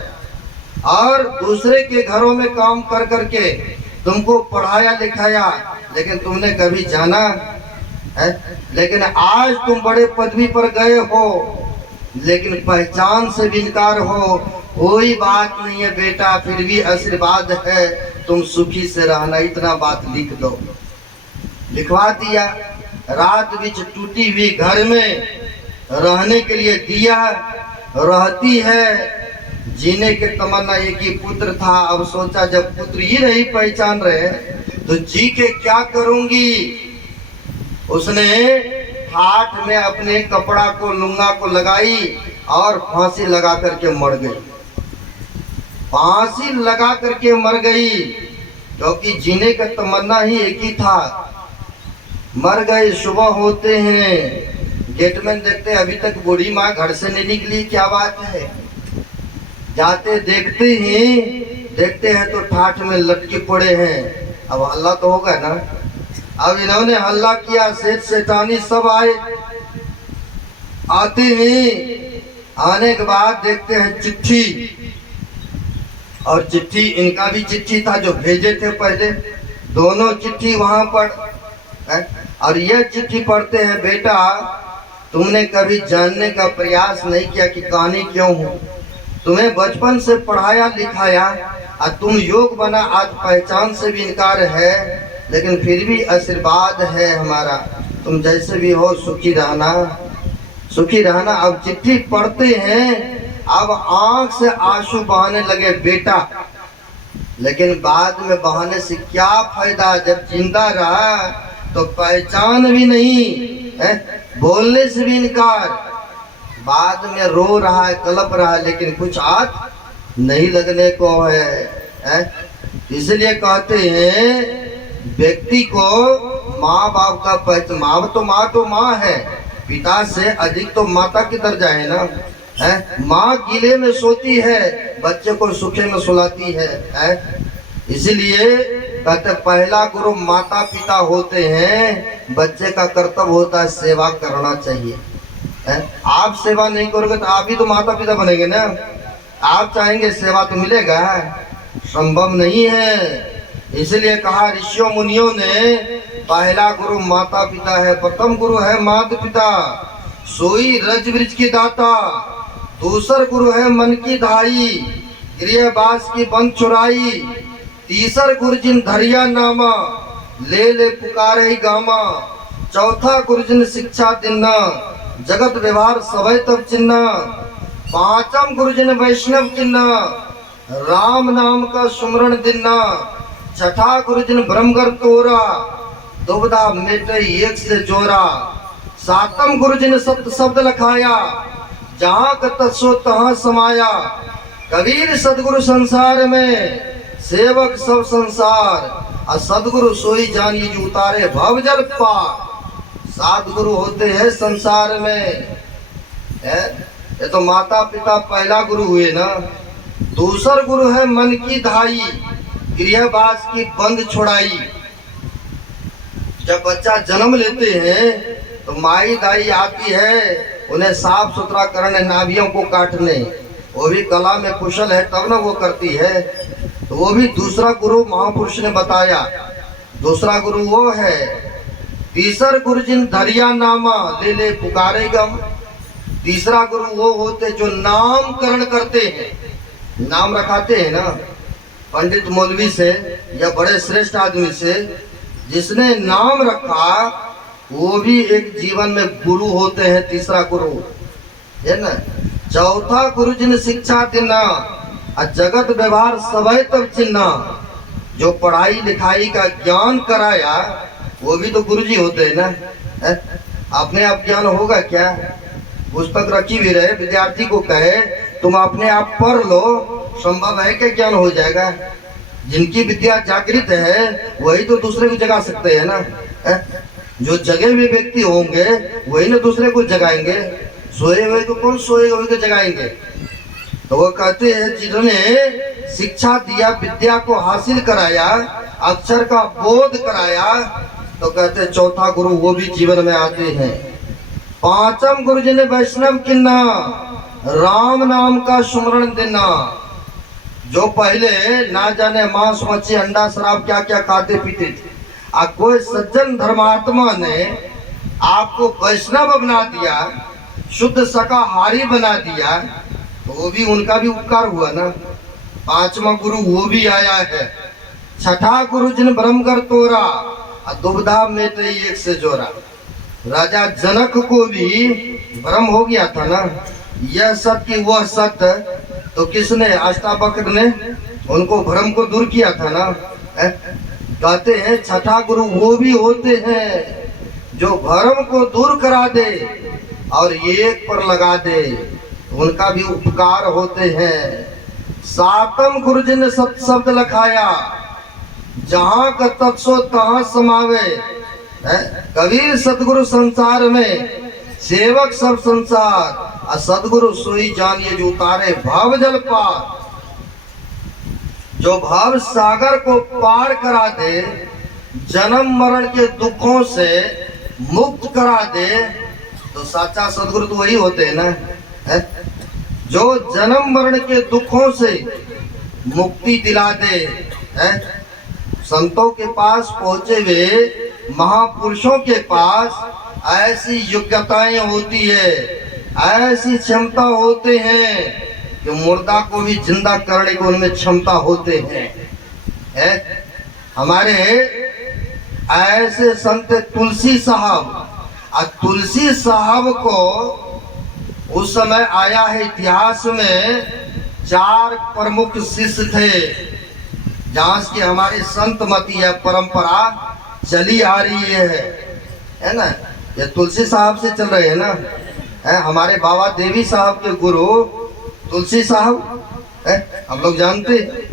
और दूसरे के घरों में काम कर करके तुमको पढ़ाया लिखाया, लेकिन तुमने कभी जाना है। लेकिन आज तुम बड़े पदवी पर गए हो, लेकिन पहचान से भी इनकार हो। कोई बात नहीं है बेटा, फिर भी आशीर्वाद है, तुम सुखी से रहना, इतना बात लिख दो। लिखवा दिया। रात बीच टूटी हुई घर में रहने के लिए दिया, रहती है। जीने के तमन्ना एक ही पुत्र था, अब सोचा जब पुत्र ही नहीं पहचान रहे तो जी के क्या करूंगी। उसने हाथ में अपने कपड़ा को, लुंगा को लगाई और फांसी लगा करके मर गई। फांसी लगा करके मर गई, क्योंकि जीने का तमन्ना ही एक ही था। मर गए। सुबह होते हैं, गेटमैन देखते अभी तक बूढ़ी माँ घर से नहीं निकली, क्या बात है। जाते देखते हैं तो ठाठ में लटके पड़े हैं। अब हल्ला तो होगा ना। अब इन्होंने हल्ला किया, सेठ सेठानी सब आए। आते ही आने के बाद देखते हैं चिट्ठी, और चिट्ठी इनका भी चिट्ठी था जो भेजे थे पहले, दोनों चिट्ठी वहां पर है। और ये चिट्ठी पढ़ते हैं, बेटा तुमने कभी जानने का प्रयास नहीं किया कि कहानी क्यों हूँ। तुम्हें बचपन से पढ़ाया लिखाया और तुम योग बना, आज पहचान से भी इनकार है, लेकिन फिर भी आशीर्वाद है हमारा, तुम जैसे भी हो सुखी रहना, सुखी रहना। अब चिट्ठी पढ़ते हैं, अब आंख से आंसू बहाने लगे बेटा, लेकिन बाद में बहाने से क्या फायदा, जब जिंदा रहा तो पहचान भी नहीं है, बोलने से भी इनकार। बाद में रो रहा है, कलप रहा है, लेकिन कुछ हाथ नहीं लगने को है? इसलिए कहते हैं व्यक्ति को माँ बाप का पहचान, माँ तो माँ है, पिता से अधिक तो माता की दर्जा है ना। माँ गीले में सोती है, बच्चे को सूखे में सुलाती है। इसलिए कहते पहला गुरु माता पिता होते हैं, बच्चे का कर्तव्य होता है सेवा करना चाहिए। आप सेवा नहीं करोगे तो आप ही तो माता पिता बनेंगे ना। आप चाहेंगे सेवा तो मिलेगा, संभव नहीं है। इसलिए कहा ऋषियों मुनियों ने पहला गुरु माता पिता है, प्रथम गुरु है माता पिता, सोई रज वृज की दाता। दूसर गुरु है मन की धाई, गृहवास की बंद चुराई। तीसर गुरु जिन धरिया नामा, ले ले पुकारे गामा। चौथा गुरु जिन शिक्षा दिना, जगत व्यवहार सवै तब चिन्ना। पांचम गुरु जिन वैष्णव चिन्ना, राम नाम का सुमरण दिना। छठा गुरु जिन ब्रह्मगर तोरा, दुबदा मेटे एक से जोरा। सातम गुरु जिन सत्य शब्द लखाया, जहाँ का तत्सो तहाँ समाया। कबीर सदगुरु संसार में, सेवक सब संसार। और सदगुरु सोई जानिए जो उतारे भव जल पार। सात गुरु होते हैं संसार में, है? ये तो माता पिता पहला गुरु हुए ना। दूसर गुरु है मन की धाई, गृहवास की बंद छुड़ाई। जब बच्चा जन्म लेते हैं तो माई दाई आती है उन्हें साफ सुथरा करने, नाभियों को काटने। वो भी कला में कुशल है तब ना वो करती है। तो वो भी दूसरा गुरु महापुरुष ने बताया, दूसरा गुरु वो है। तीसर गुरु जिन धरिया नामा, ले ले पुकारे गम। तीसरा गुरु वो होते जो नामकरण करते हैं, नाम रखाते हैं ना। पंडित मौलवी से या बड़े श्रेष्ठ आदमी से जिसने नाम रखा, वो भी एक जीवन में गुरु होते हैं, तीसरा गुरु है ना। चौथा गुरु जिन शिक्षा देना, जगत व्यवहार सवै तब चिन्ना। जो पढ़ाई लिखाई का ज्ञान कराया, वो भी तो गुरुजी होते हैं ना। अपने आप ज्ञान होगा क्या? पुस्तक रखी भी रहे, विद्यार्थी को कहे तुम अपने आप पढ़ लो, संभव है कि ज्ञान हो जाएगा? जिनकी विद्या जागृत है वही तो दूसरे को जगा सकते हैं ना। जो जगे हुए व्यक्ति होंगे वही ना दूसरे को जगाएंगे। सोए हुए को कौन सोएगा, वही को जगाएंगे। तो वो कहते हैं जिन्होंने शिक्षा दिया, विद्या को हासिल कराया, अक्षर का बोध कराया, तो कहते हैं चौथा गुरु वो भी जीवन में आते हैं। पांचम गुरु जी ने वैष्णव किन्ना, राम नाम का सुमरण देना। जो पहले ना जाने मांस मच्छी अंडा शराब क्या क्या खाते पीते थे, अब कोई सज्जन धर्मात्मा ने आपको वैष्णव बना दिया, शुद्ध शाकाहारी बना दिया, तो वो भी उनका भी उपकार हुआ ना। पांचवा गुरु वो भी आया है। छठा गुरु जिन ब्रह्मगर तोरा, दुबधा में तो एक से जोरा। राजा जनक को भी भ्रम हो गया था ना, यह सत्य वह सत्य, तो किसने? अष्टावक्र ने उनको भ्रम को दूर किया था ना। कहते हैं छठा गुरु वो भी होते हैं जो भ्रम को दूर करा दे और एक पर लगा दे, उनका भी उपकार होते हैं। सातम गुरु जी ने सत्य शब्द लखाया, जहाँ का तत्सो तहाँ समावे। कबीर सतगुरु संसार में, सेवक सब संसार। सदगुरु सोई जानिए जो उतारे भाव जल पार। जो भाव सागर को पार करा दे, जन्म मरण के दुखों से मुक्त करा दे, तो साचा सदगुरु तो वही होते हैं ना। जो जन्म मरण के दुखों से मुक्ति दिला दे। संतों के पास पहुंचे हुए महापुरुषों के पास ऐसी योग्यताएं होती है, ऐसी क्षमता होते हैं कि मुर्दा को भी जिंदा करने को उनमें क्षमता होते हैं। हमारे ऐसे संत तुलसी साहब, तुलसी साहब को उस समय आया है इतिहास में 4 प्रमुख शिष्य थे, जहाँ की हमारी संत मती है, परंपरा चली आ रही है ना। ये तुलसी साहब से चल रहे हैं ना। है हमारे बाबा देवी साहब के गुरु तुलसी साहब है, हम लोग जानते हैं।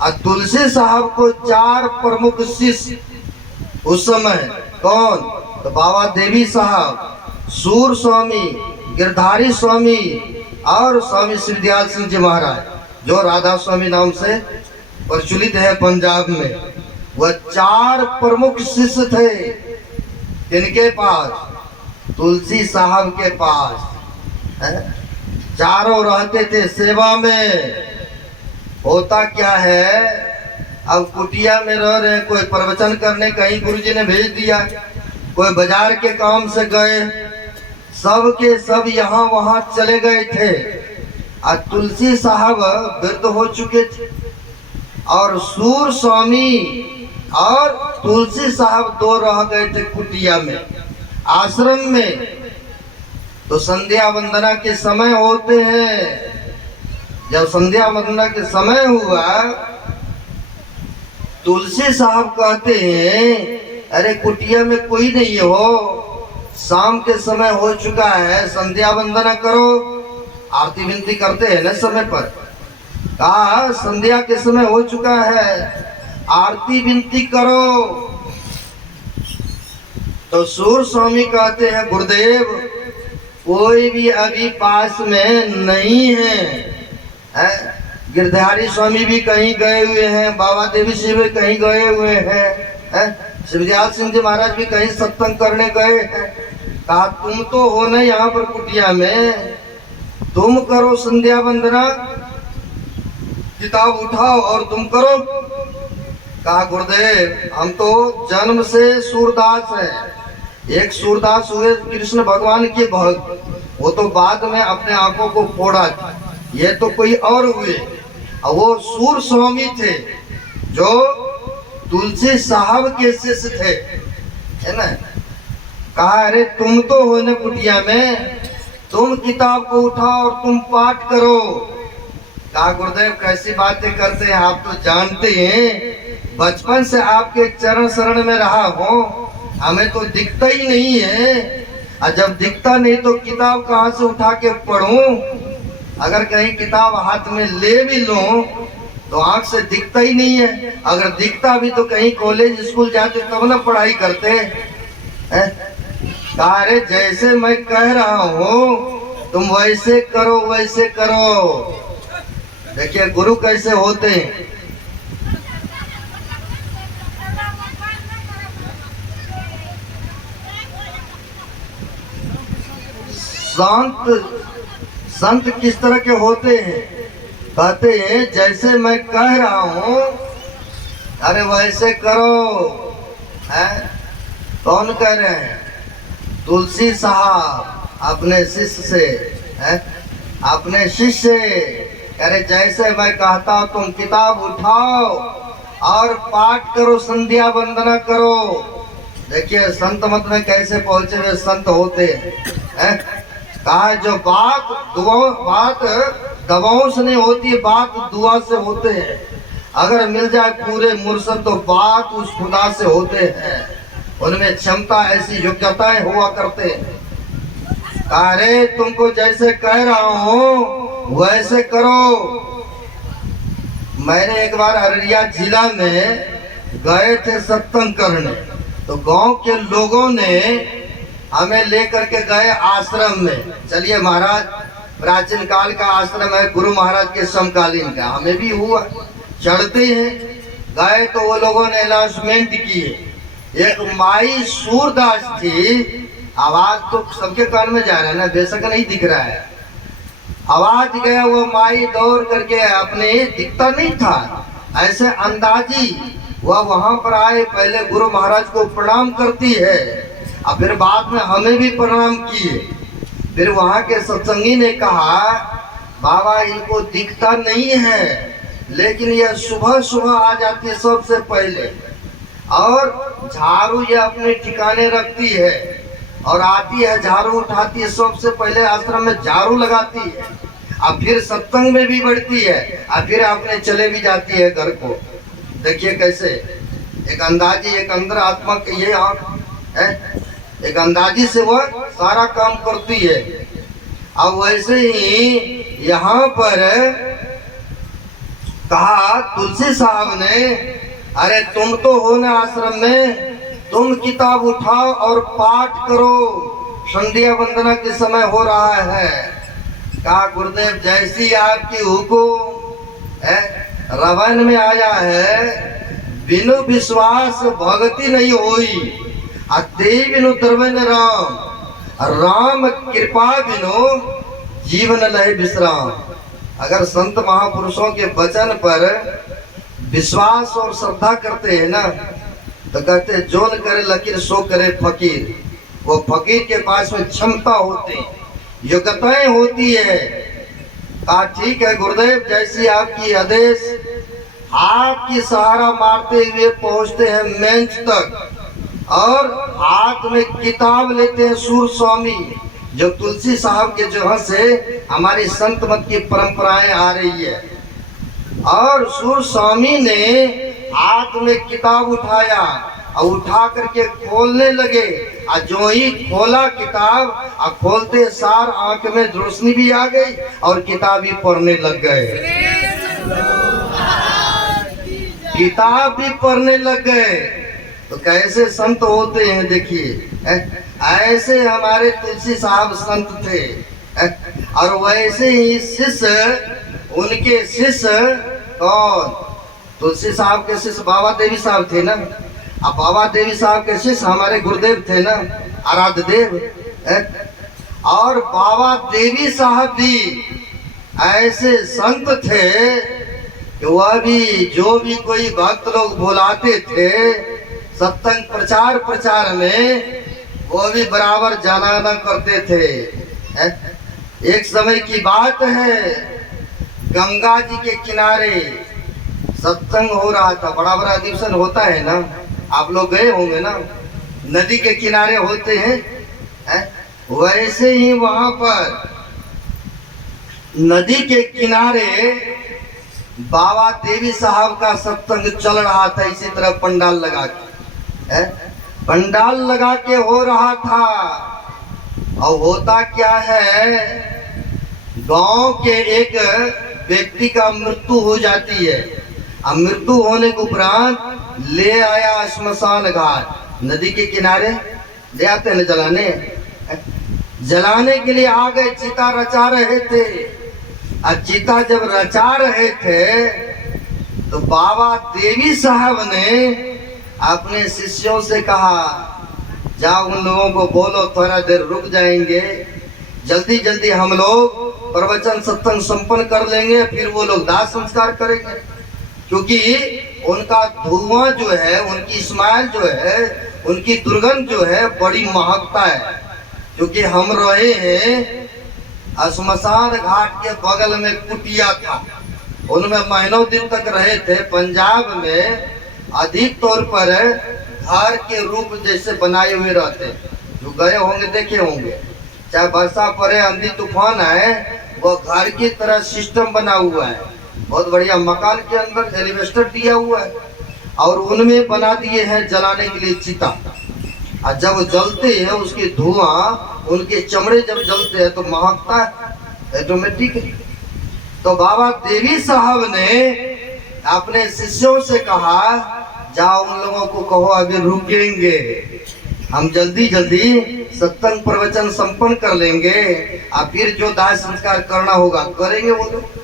और तुलसी साहब को 4 प्रमुख शिष्य उस समय कौन, तो बाबा देवी साहब, सूर स्वामी, गिरधारी स्वामी और स्वामी श्रीदयाल सिंह जी महाराज, जो राधा स्वामी नाम से प्रचलित है पंजाब में। वह 4 प्रमुख शिष्य थे। इनके पास, तुलसी साहब के पास है? चारों रहते थे सेवा में। होता क्या है, अब कुटिया में रह रहे, कोई प्रवचन करने कहीं गुरुजी ने भेज दिया, कोई बाजार के काम से गए, सब के सब यहाँ वहाँ चले गए थे। और तुलसी साहब वृद्ध हो चुके थे और सूर स्वामी और तुलसी साहब 2 रह गए थे कुटिया में, आश्रम में। तो संध्या वंदना के समय होते हैं। जब संध्या वंदना के समय हुआ, तुलसी साहब कहते हैं अरे कुटिया में कोई नहीं हो, शाम के समय हो चुका है, संध्या वंदना करो। आरती विनती करते हैं न समय पर। कहा संध्या के समय हो चुका है, आरती विनती करो। तो सूर स्वामी कहते हैं गुरुदेव कोई भी अभी पास में नहीं है। गिरधारी स्वामी भी कहीं गए हुए हैं, बाबा देवी सिंह भी कहीं गए हुए हैं, श्रीदयाल सिंह जी महाराज भी कहीं सत्संग करने गए हैं। कहा तुम तो हो ना यहाँ पर कुटिया में, तुम करो संध्या वंदना, किताब उठाओ और तुम करो। कहा गुरुदेव हम तो जन्म से सूरदास हैं। एक सूरदास हुए कृष्ण भगवान के भक्त, वो तो बाद में अपने आंखों को फोड़ा था, ये तो कोई और हुए। और वो सूर स्वामी थे जो तुलसी साहब के शिष्य थे, है ना। कहा अरे तुम तो हो न कुटिया में, तुम किताब को उठाओ और तुम पाठ करो। कहा गुरुदेव कैसी बातें करते हैं, आप तो जानते हैं बचपन से आपके चरण शरण में रहा हूँ, हमें तो दिखता ही नहीं है। और जब दिखता नहीं तो किताब कहाँ से उठा के पढ़ूं। अगर कहीं किताब हाथ में ले भी लूं तो आंख से दिखता ही नहीं है। अगर दिखता भी तो कहीं कॉलेज स्कूल जाते तब ना पढ़ाई करते हैं। अरे जैसे मैं कह रहा हूँ तुम वैसे करो, वैसे करो। देखिए गुरु कैसे होते हैं। संत किस तरह के होते हैं, कहते हैं जैसे मैं कह रहा हूँ अरे वैसे करो। है कौन कह रहे हैं, तुलसी साहब अपने शिष्य से, है अपने शिष्य अरे जैसे मैं कहता हूँ तुम किताब उठाओ और पाठ करो, संध्या वंदना करो। देखिए संत मत में कैसे पहुंचे हुए संत होते हैं। कहा जो बात दवाओं से नहीं होती, बात दुआ से होते हैं। अगर मिल जाए पूरे मुर्शद तो बात उस खुदा से होते हैं, उनमें क्षमता ऐसी योग्यताएं हुआ करते हैं। अरे तुमको जैसे कह रहा हूँ वैसे करो। मैंने एक बार अररिया जिला में गए थे सत्संग करने, तो गांव के लोगों ने हमें लेकर के गए आश्रम में। चलिए महाराज प्राचीन काल का आश्रम है, गुरु महाराज के समकालीन का, हमें भी हुआ चढ़ते हैं। गए तो वो लोगों ने अनाउंसमेंट किए। एक माई सूरदास थी, आवाज तो सबके कान में जा रहा है ना, बेशक नहीं दिख रहा है, आवाज गया। वो माई दौड़ करके, अपने दिखता नहीं था, ऐसे अंदाजी वह वहां पर आए, पहले गुरु महाराज को प्रणाम करती है और फिर बाद में हमें भी प्रणाम किए। फिर वहां के सत्संगी ने कहा बाबा इनको दिखता नहीं है, लेकिन यह सुबह सुबह आ जाती है सबसे पहले, और झाड़ू ये अपने ठिकाने रखती है और आती है, झाड़ू उठाती है, सबसे पहले आश्रम में झाड़ू लगाती है, और फिर सत्संग में भी बढ़ती है, और फिर अपने चले भी जाती है घर को। देखिए कैसे एक अंदाजी, एक अंदर आत्मा के ये आँख है, एक अंदाजी से वह सारा काम करती है। अब वैसे ही यहाँ पर कहा तुलसी साहब ने, अरे तुम तो हो ना आश्रम में, तुम किताब उठाओ और पाठ करो, संध्या वंदना के समय हो रहा है। कहा गुरुदेव जैसी आपकी हुकुम है। रावण में आया है, बिनु विश्वास भक्ति नहीं होई, अते बिनु द्रवन राम, राम कृपा बिनु जीवन लहे विश्राम। अगर संत महापुरुषों के वचन पर विश्वास और श्रद्धा करते हैं ना, तो कहते जो न करे लकीर सो करे फकीर। वो फकीर के पास में क्षमता होती, योग्यताएं होती है। कहा ठीक है गुरुदेव, जैसी आपकी आदेश। हाथ की सहारा मारते हुए पहुंचते हैं मंच तक और हाथ में किताब लेते हैं सूर स्वामी, जो तुलसी साहब के जगह से हमारी संत मत की परंपराएं आ रही है। और सूर स्वामी ने हाथ में किताब उठाया और उठा करके खोलने लगे। और जो ही खोला किताब, और खोलते सार आंख में रोशनी भी आ गई और किताब भी पढ़ने लग गए, किताब भी पढ़ने लग गए। तो कैसे संत होते हैं देखिए। ऐसे हमारे तुलसी साहब संत थे। और वैसे ही शिष्य, उनके शिष्य कौन? तुलसी साहब के शिष्य बाबा देवी साहब थे ना। अब बाबा देवी साहब के शिष्य हमारे गुरुदेव थे ना, आराध्य देव। और बाबा देवी साहब भी ऐसे संत थे कि वह भी जो भी कोई भक्त लोग बुलाते थे सत्संग प्रचार में, वो भी बराबर जाना न करते थे। एक समय की बात है, गंगा जी के किनारे सत्संग हो रहा था। बड़ा बड़ा अधिवेशन होता है ना, आप लोग गए होंगे ना, नदी के किनारे होते हैं। वैसे ही वहां पर नदी के किनारे बाबा देवी साहब का सत्संग चल रहा था। इसी तरह पंडाल लगा के, पंडाल लगा के हो रहा था। और होता क्या है, गांव के एक व्यक्ति का मृत्यु हो जाती है। अब मृत्यु होने के उपरांत ले आया श्मशान घाट, नदी के किनारे ले आते हैं जलाने। जलाने के लिए आ गए, चिता रचा रहे थे। और चिता जब रचा रहे थे तो बाबा देवी साहब ने अपने शिष्यों से कहा, जाओ उन लोगों को बोलो थोड़ा देर रुक जाएंगे, जल्दी जल्दी हम लोग प्रवचन सत्संग संपन्न कर लेंगे, फिर वो लोग दाह संस्कार करेंगे। क्योंकि उनका धुआं जो है, उनकी स्माइल जो है, उनकी दुर्गंध जो है बड़ी महकता है। क्योंकि हम रहे हैं श्मशान घाट के बगल में कुटिया था, उनमें महीनों दिन तक रहे थे। पंजाब में अधिक तौर पर घर के रूप जैसे बनाए हुए रहते, जो गए होंगे देखे होंगे। चाहे वर्षा पड़े, आंधी तूफान आए, वो घर की तरह सिस्टम बना हुआ है। बहुत बढ़िया मकान के अंदर एलिवेटर दिया हुआ है और उनमें बना दिए हैं जलाने के लिए चिता। और जब जलते हैं उसकी धुआं, उनके चमड़े जब जलते हैं तो महकता है ऑटोमेटिक। तो बाबा देवी साहब ने अपने शिष्यों से कहा, जाओ उन लोगों को कहो अभी रुकेंगे, हम जल्दी जल्दी सत्संग प्रवचन संपन्न कर लेंगे और फिर जो दाह संस्कार करना होगा करेंगे। वो लोग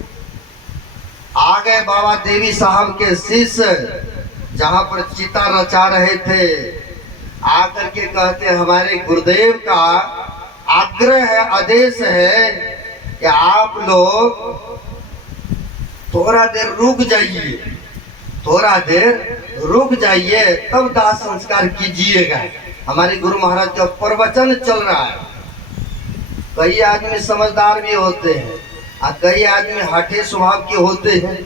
आ गए। बाबा देवी साहब के शिष्य जहाँ पर चिता रचा रहे थे, आकर के कहते, हमारे गुरुदेव का आग्रह है, आदेश है कि आप लोग थोड़ा देर रुक जाइए, थोड़ा देर रुक जाइए, तब दाह संस्कार कीजिएगा। हमारे गुरु महाराज का प्रवचन चल रहा है। कई आदमी समझदार भी होते हैं और कई आदमी हठे स्वभाव के होते हैं।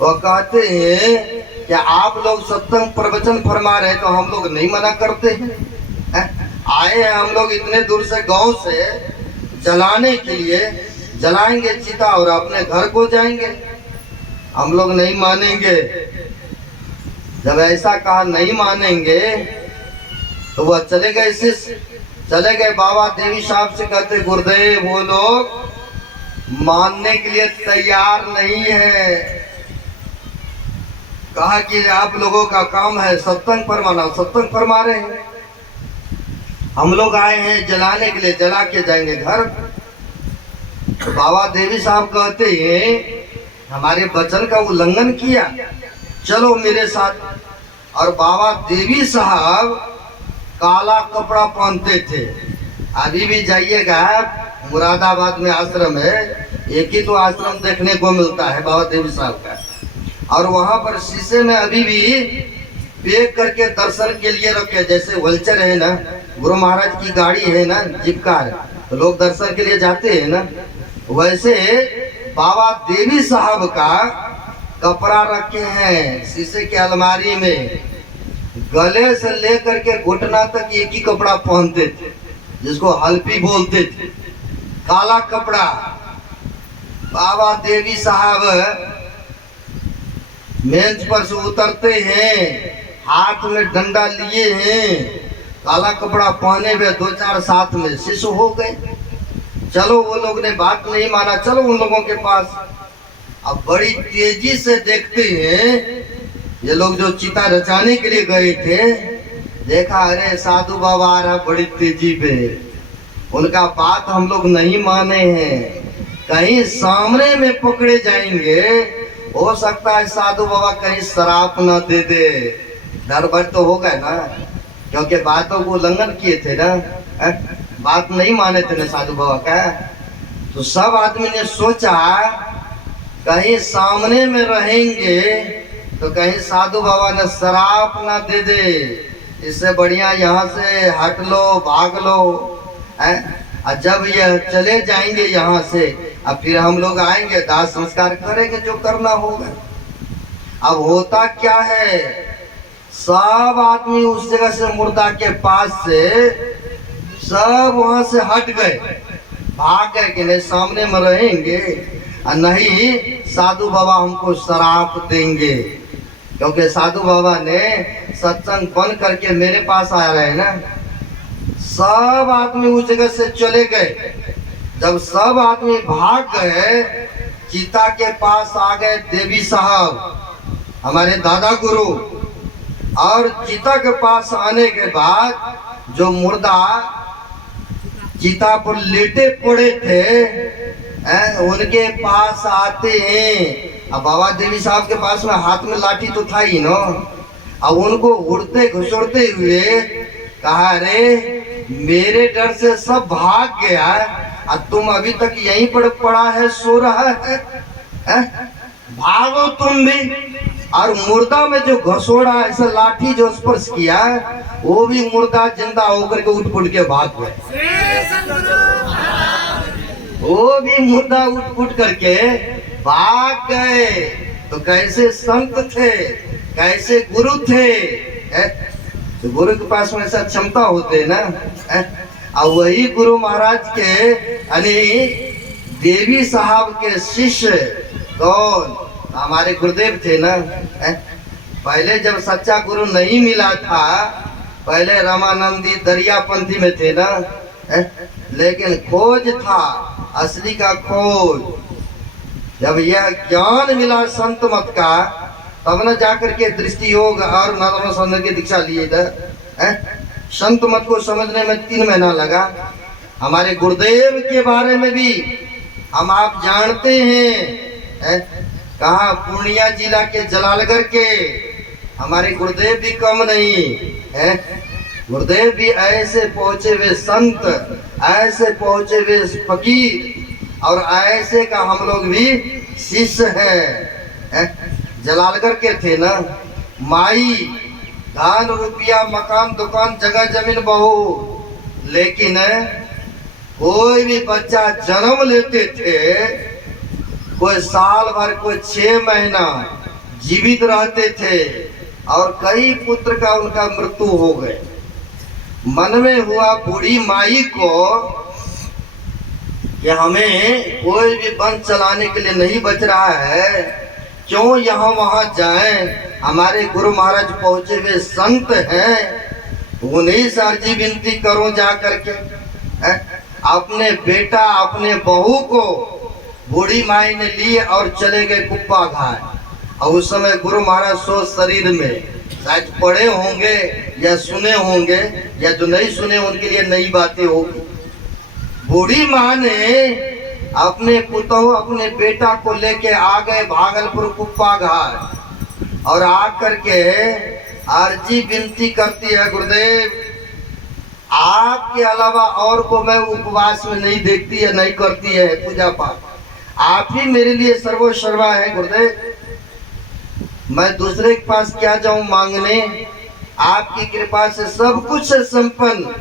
वो कहते हैं कि आप लोग सत्संग प्रवचन फरमा रहे तो हम लोग नहीं मना करते हैं। आए हैं हम लोग इतने दूर से, गांव से जलाने के लिए, जलाएंगे चिता और अपने घर को जाएंगे, हम लोग नहीं मानेंगे। जब ऐसा कहा नहीं मानेंगे तो वह चले गए शिष्य। चले गए। बाबा देवी साहब से कहते गुरुदेव वो लोग मानने के लिए तैयार नहीं है। कहा कि आप लोगों का काम है सत्संग फरमाना, सत्संग फरमा रहे हैं, हम लोग आए हैं जलाने के लिए, जला के जाएंगे घर। तो बाबा देवी साहब कहते हैं हमारे वचन का उल्लंघन किया, चलो मेरे साथ। और बाबा देवी साहब काला कपड़ा पहनते थे। अभी भी जाइएगा मुरादाबाद में आश्रम है, एक ही तो आश्रम देखने को मिलता है बाबा देवी साहब का, और वहां पर शीशे में अभी भी पैक करके दर्शन के लिए रखे। जैसे वल्चर है ना, गुरु महाराज की गाड़ी है ना, जीप कार, तो लोग दर्शन के लिए जाते हैं ना, वैसे बाबा देवी साहब का कपड़ा रखे हैं शीशे के अलमारी में। गले से लेकर के घुटना तक एक ही कपड़ा पहनते थे, जिसको हल्पी बोलते थे, काला कपड़ा। बाबा देवी साहब मेज पर से उतरते हैं, हाथ में डंडा लिए हैं, काला कपड़ा पहने हुए, दो चार साथ में शिष्य हो गए। चलो वो लोग ने बात नहीं माना, चलो उन लोगों के पास। अब बड़ी तेजी से देखते हैं ये लोग जो चिता रचाने के लिए गए थे, देखा अरे साधु बाबा आ रहा बड़ी तेजी पे, उनका बात हम लोग नहीं माने हैं, कहीं सामने में पकड़े जाएंगे, हो सकता है साधु बाबा कहीं शराब न दे दे। डर भर तो होगा ना, क्योंकि बातों को उल्लंघन किए थे ना, बात नहीं माने थे ना साधु बाबा का। तो सब आदमी ने सोचा कहीं सामने में रहेंगे तो कहीं साधु बाबा ने शराब ना दे दे, इससे बढ़िया यहाँ से हट लो, भाग लो। और जब यह चले जाएंगे यहाँ से, अब फिर हम लोग आएंगे, दाह संस्कार करेंगे जो करना होगा। अब होता क्या है, सब आदमी उस जगह से, मुर्दा के पास से सब वहां से हट गए, भाग गए कि नहीं सामने में रहेंगे और नहीं साधु बाबा हमको शराब देंगे। क्योंकि साधु बाबा ने सत्संग बंद करके मेरे पास आ रहे हैं ना। सब आदमी उस जगह से चले गए। जब सब आदमी भाग गए, चिता के पास आ गए देवी साहब हमारे दादा गुरु। और चिता के पास आने के बाद जो मुर्दा चिता पर लेटे पड़े थे, उनके पास आते हैं। अब बाबा देवी साहब के पास में हाथ में लाठी तो था ही ना। अब उनको उड़ते घुसड़ते हुए कहा अरे मेरे डर से सब भाग गया और तुम अभी तक यहीं पर पड़ा है, सो रहा है? भागो तुम भी। और मुर्दा में जो घसोड़ा ऐसा लाठी जो स्पर्श किया, वो भी मुर्दा जिंदा होकर के उठ के भाग गए। वो भी मुर्दा उठ करके भाग गए। तो कैसे संत थे, कैसे गुरु थे, तो गुरु के पास में ऐसा क्षमता होते ना। और वही गुरु महाराज के यानी देवी साहब के शिष्य कौन, हमारे गुरुदेव थे ना। पहले जब सच्चा गुरु नहीं मिला था, पहले रामानंदी दरियापंथी में थे ना, लेकिन खोज था, असली का खोज। जब यह ज्ञान मिला संत मत का, तब न जाकर के दृष्टि योग और नर्म की दीक्षा लिए था। संत मत को समझने में 3 महीना लगा। हमारे गुरुदेव के बारे में भी हम आप जानते हैं, कहा पूर्णिया जिला के जलालगढ़ के हमारे गुरुदेव भी कम नहीं है। गुरुदेव भी ऐसे पहुंचे हुए संत, ऐसे पहुंचे हुए फकीर, और ऐसे का हम लोग भी शिष्य हैं। जलालगढ़ के थे ना। माई धान रुपया मकान दुकान जगह जमीन बहु, लेकिन कोई भी बच्चा जन्म लेते थे, कोई साल भर, कोई 6 महीना जीवित रहते थे, और कई पुत्र का उनका मृत्यु हो गए। मन में हुआ बूढ़ी माई को कि हमें कोई भी बंद चलाने के लिए नहीं बच रहा है, क्यों यहाँ वहाँ जाएं, हमारे गुरु महाराज पहुंचे हुए संत हैं, उन्हीं से अर्जी विनती करो जा करके। अपने बेटा अपने बहू को बूढ़ी माई ने लिए और चले गए कुप्पा घाट। और उस समय गुरु महाराज सोच शरीर में शायद पढ़े होंगे या सुने होंगे, या जो नहीं सुने उनके लिए नई बातें होगी। बूढ़ी माँ ने अपने पुतहु अपने बेटा को लेके आ गए भागलपुर कुप्पा घाट, और आकर के अर्जी विनती करती है, गुरुदेव आपके अलावा और को मैं उपवास में नहीं देखती है, नहीं करती है पूजा पाठ, आप ही मेरे लिए सर्वोसर्वा है गुरुदेव। मैं दूसरे के पास क्या जाऊं मांगने, आपकी कृपा से सब कुछ है संपन्न,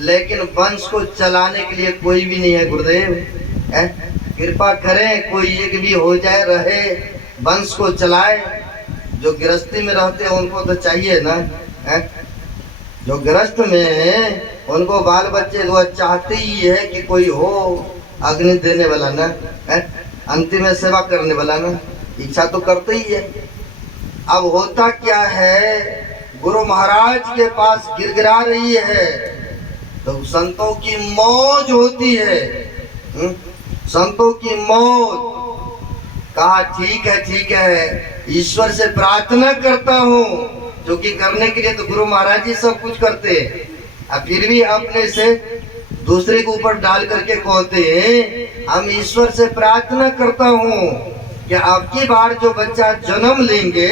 लेकिन वंश को चलाने के लिए कोई भी नहीं है गुरुदेव। कृपा करें कोई एक भी हो जाए, रहे, वंश को चलाए। जो गृहस्थी में रहते हैं उनको तो चाहिए ना, जो गृहस्थ में है उनको बाल बच्चे वो चाहते ही है कि कोई हो अग्नि देने वाला ना, अंतिम में सेवा करने वाला ना, इच्छा तो करते ही है। अब होता क्या है, गुरु महाराज के पास गिरगिरा रही है तो संतों की मौज होती है, संतों की मौज। कहा ठीक है, ईश्वर से प्रार्थना करता हूँ, जो कि करने के लिए तो गुरु महाराज जी सब कुछ करते हैं। अब फिर भी अपने से दूसरे के ऊपर डाल करके कहते हैं, हम ईश्वर से प्रार्थना करता हूँ कि आपकी बार जो बच्चा जन्म लेंगे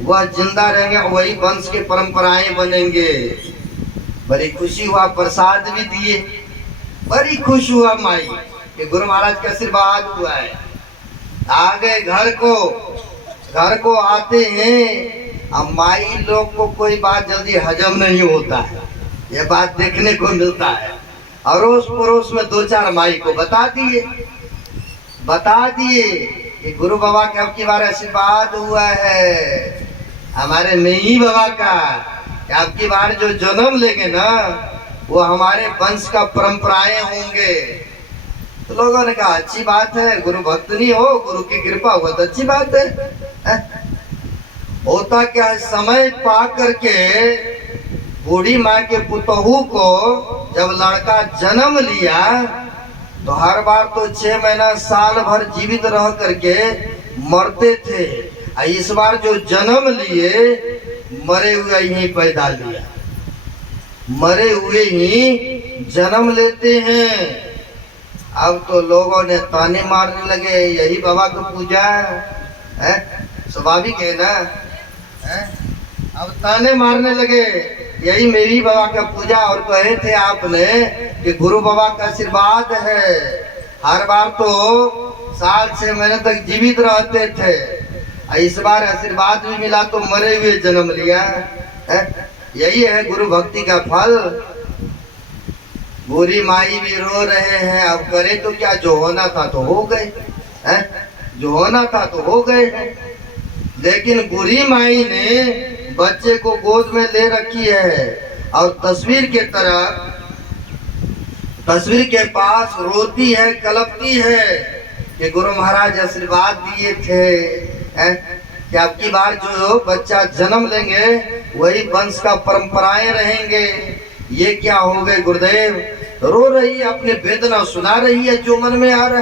वह जिंदा रहेंगे, वही वंश के परंपराएं बनेंगे। बड़ी खुशी हुआ, प्रसाद भी दिए, बड़ी खुश हुआ माई कि गुरु महाराज का आशीर्वाद हुआ है। आ गए घर को आते हैं, अब माई लोग को कोई बात जल्दी हजम नहीं होता है, ये बात देखने को मिलता है। अड़ोस पड़ोस में दो चार माई को बता दिए कि गुरु बाबा का अब की बार आशीर्वाद हुआ है, हमारे नई बाबा का, अब की बार जो जन्म लेंगे ना वो हमारे वंश का परंपराएं होंगे। तो लोगों ने कहा अच्छी बात है, गुरु भक्त नहीं हो, गुरु की कृपा हुआ तो अच्छी बात है। होता क्या है, समय पा करके बूढ़ी माँ के पुतहू को जब लड़का जन्म लिया तो हर बार तो 6 महीना साल भर जीवित रह करके मरते थे। इस बार जो जन्म लिए मरे हुए ही पैदा लिया, मरे हुए ही जन्म लेते हैं। अब तो लोगों ने ताने मारने लगे, यही बाबा को पूजा है, स्वाभाविक है ना, अब ताने मारने लगे, यही मेरी बाबा का पूजा। और कहे थे आपने कि गुरु बाबा का आशीर्वाद है, हर बार तो साल 6 महीने तक जीवित रहते थे, इस बार आशीर्वाद भी मिला तो मरे हुए जन्म लिया। यही है गुरु भक्ति का फल। बूढ़ी माई भी रो रहे हैं, अब करे तो क्या, जो होना था तो हो गए, जो होना था तो हो गए। लेकिन बूढ़ी माई ने बच्चे को गोद में ले रखी है और तस्वीर के तरफ, तस्वीर के पास रोती है, कलपती है कि गुरु महाराज आशीर्वाद दिए थे कि आपकी बार जो बच्चा जन्म लेंगे वही वंश का परंपराएं रहेंगे। ये क्या हो गए गुरुदेव। रो रही है, अपने वेदना सुना रही है जो मन में आ रहा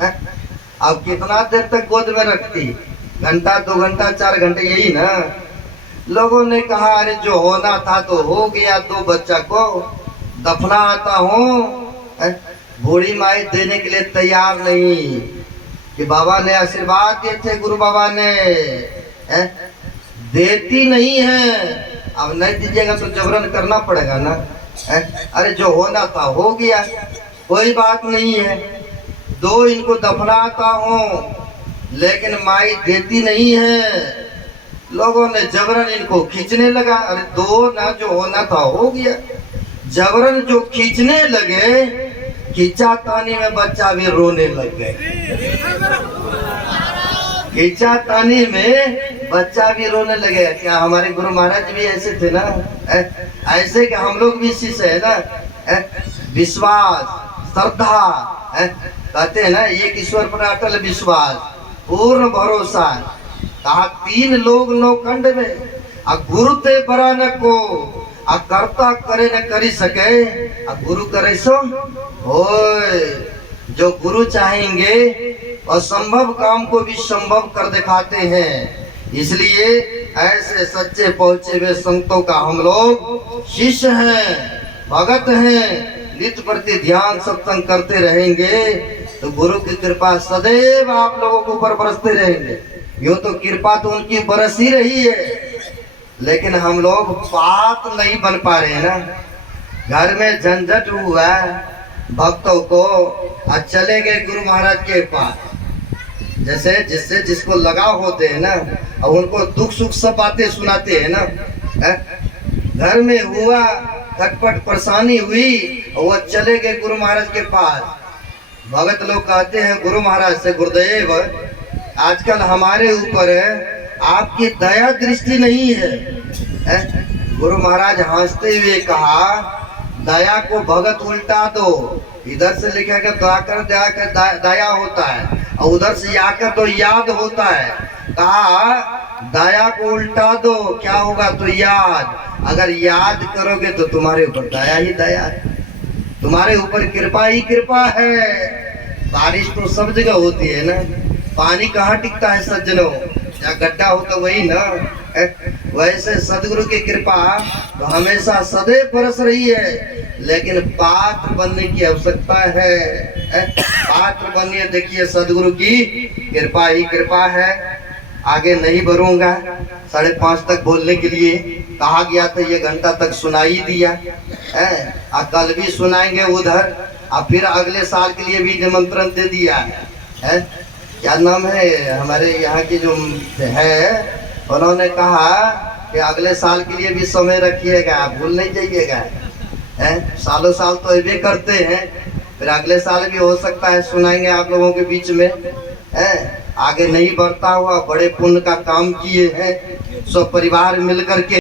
है। अब कितना देर तक गोद में रखती, घंटा 2 घंटा 4 घंटे, यही ना। लोगों ने कहा अरे जो होना था तो हो गया, 2 बच्चा को दफना आता हूँ। बूढ़ी माई देने के लिए तैयार नहीं कि बाबा ने आशीर्वाद दिए थे, गुरु बाबा ने, देती नहीं है। अब नहीं दीजिएगा तो जबरन करना पड़ेगा ना। अरे जो होना था हो गया, कोई बात नहीं है, 2 इनको दफनाता हूँ, लेकिन माई देती नहीं है। लोगों ने जबरन इनको खींचने लगा। अरे 2 ना, जो होना था हो गया। जबरन जो खींचने लगे, खींचा तानी में बच्चा भी रोने लग गए। खींचा तानी में बच्चा भी रोने लगे। क्या हमारे गुरु महाराज भी ऐसे थे ना, ऐसे कि हम लोग भी इसी से है ना, विश्वास, श्रद्धा, कहते हैं ना, एक ईश्वर पर अटल विश्वास, पूर्ण भरोसा। कहा 3 लोग 9 खंड में, गुरु ते बरा न को, आ कर्ता करे न करी सके, आ गुरु करे सो होय। जो गुरु चाहेंगे असंभव काम को भी संभव कर दिखाते हैं। इसलिए ऐसे सच्चे पहुंचे हुए संतों का हम लोग शिष्य हैं, भगत हैं। नित्य प्रति ध्यान सत्संग करते रहेंगे तो गुरु की कृपा सदैव आप लोगों के ऊपर बरसते रहेंगे। यूं तो कृपा तो उनकी बरस ही रही है, लेकिन हम लोग बात नहीं बन पा रहे हैं ना। घर में झंझट हुआ भक्तों को, आज चले गए गुरु महाराज के पास। जैसे जिससे जिसको लगाव होते हैं ना, और उनको दुख सुख सब बातें सुनाते हैं ना। घर में हुआ खटपट परेशानी हुई और वह चले गए गुरु महाराज के पास। भगत लोग कहते हैं गुरु महाराज से, गुरुदेव आजकल हमारे ऊपर आपकी दया दृष्टि नहीं है। गुरु महाराज हंसते हुए कहा, दया को भगत उल्टा दो। इधर से लिखा कर दया कर दया होता है, और उधर से आकर तो याद होता है। कहा दया को उल्टा दो, क्या होगा तो याद। अगर याद करोगे तो तुम्हारे ऊपर दया ही दया है, तुम्हारे ऊपर कृपा ही कृपा है। बारिश तो सब जगह होती है ना, पानी कहाँ टिकता है सज्जनों, जहाँ गड्ढा होता वही ना। वैसे सदगुरु की कृपा तो हमेशा सदैव बरस रही है, लेकिन पात्र बनने की आवश्यकता है। पात्र बनिए, देखिए सदगुरु की कृपा ही कृपा है। आगे नहीं बढ़ूंगा, 5:30 तक बोलने के लिए कहा गया था, ये घंटा तक सुनाई दिया है। कल भी सुनाएंगे उधर, और फिर अगले साल के लिए भी निमंत्रण दे दिया है। क्या नाम है हमारे यहाँ की जो है, उन्होंने कहा कि अगले साल के लिए भी समय रखिएगा, आप भूल नहीं जाइएगा। सालों साल तो ये भी करते हैं, फिर अगले साल भी हो सकता है सुनाएंगे आप लोगों के बीच में। आगे नहीं बढ़ता हुआ बड़े पुण्य का काम किए हैं सब परिवार मिल करके।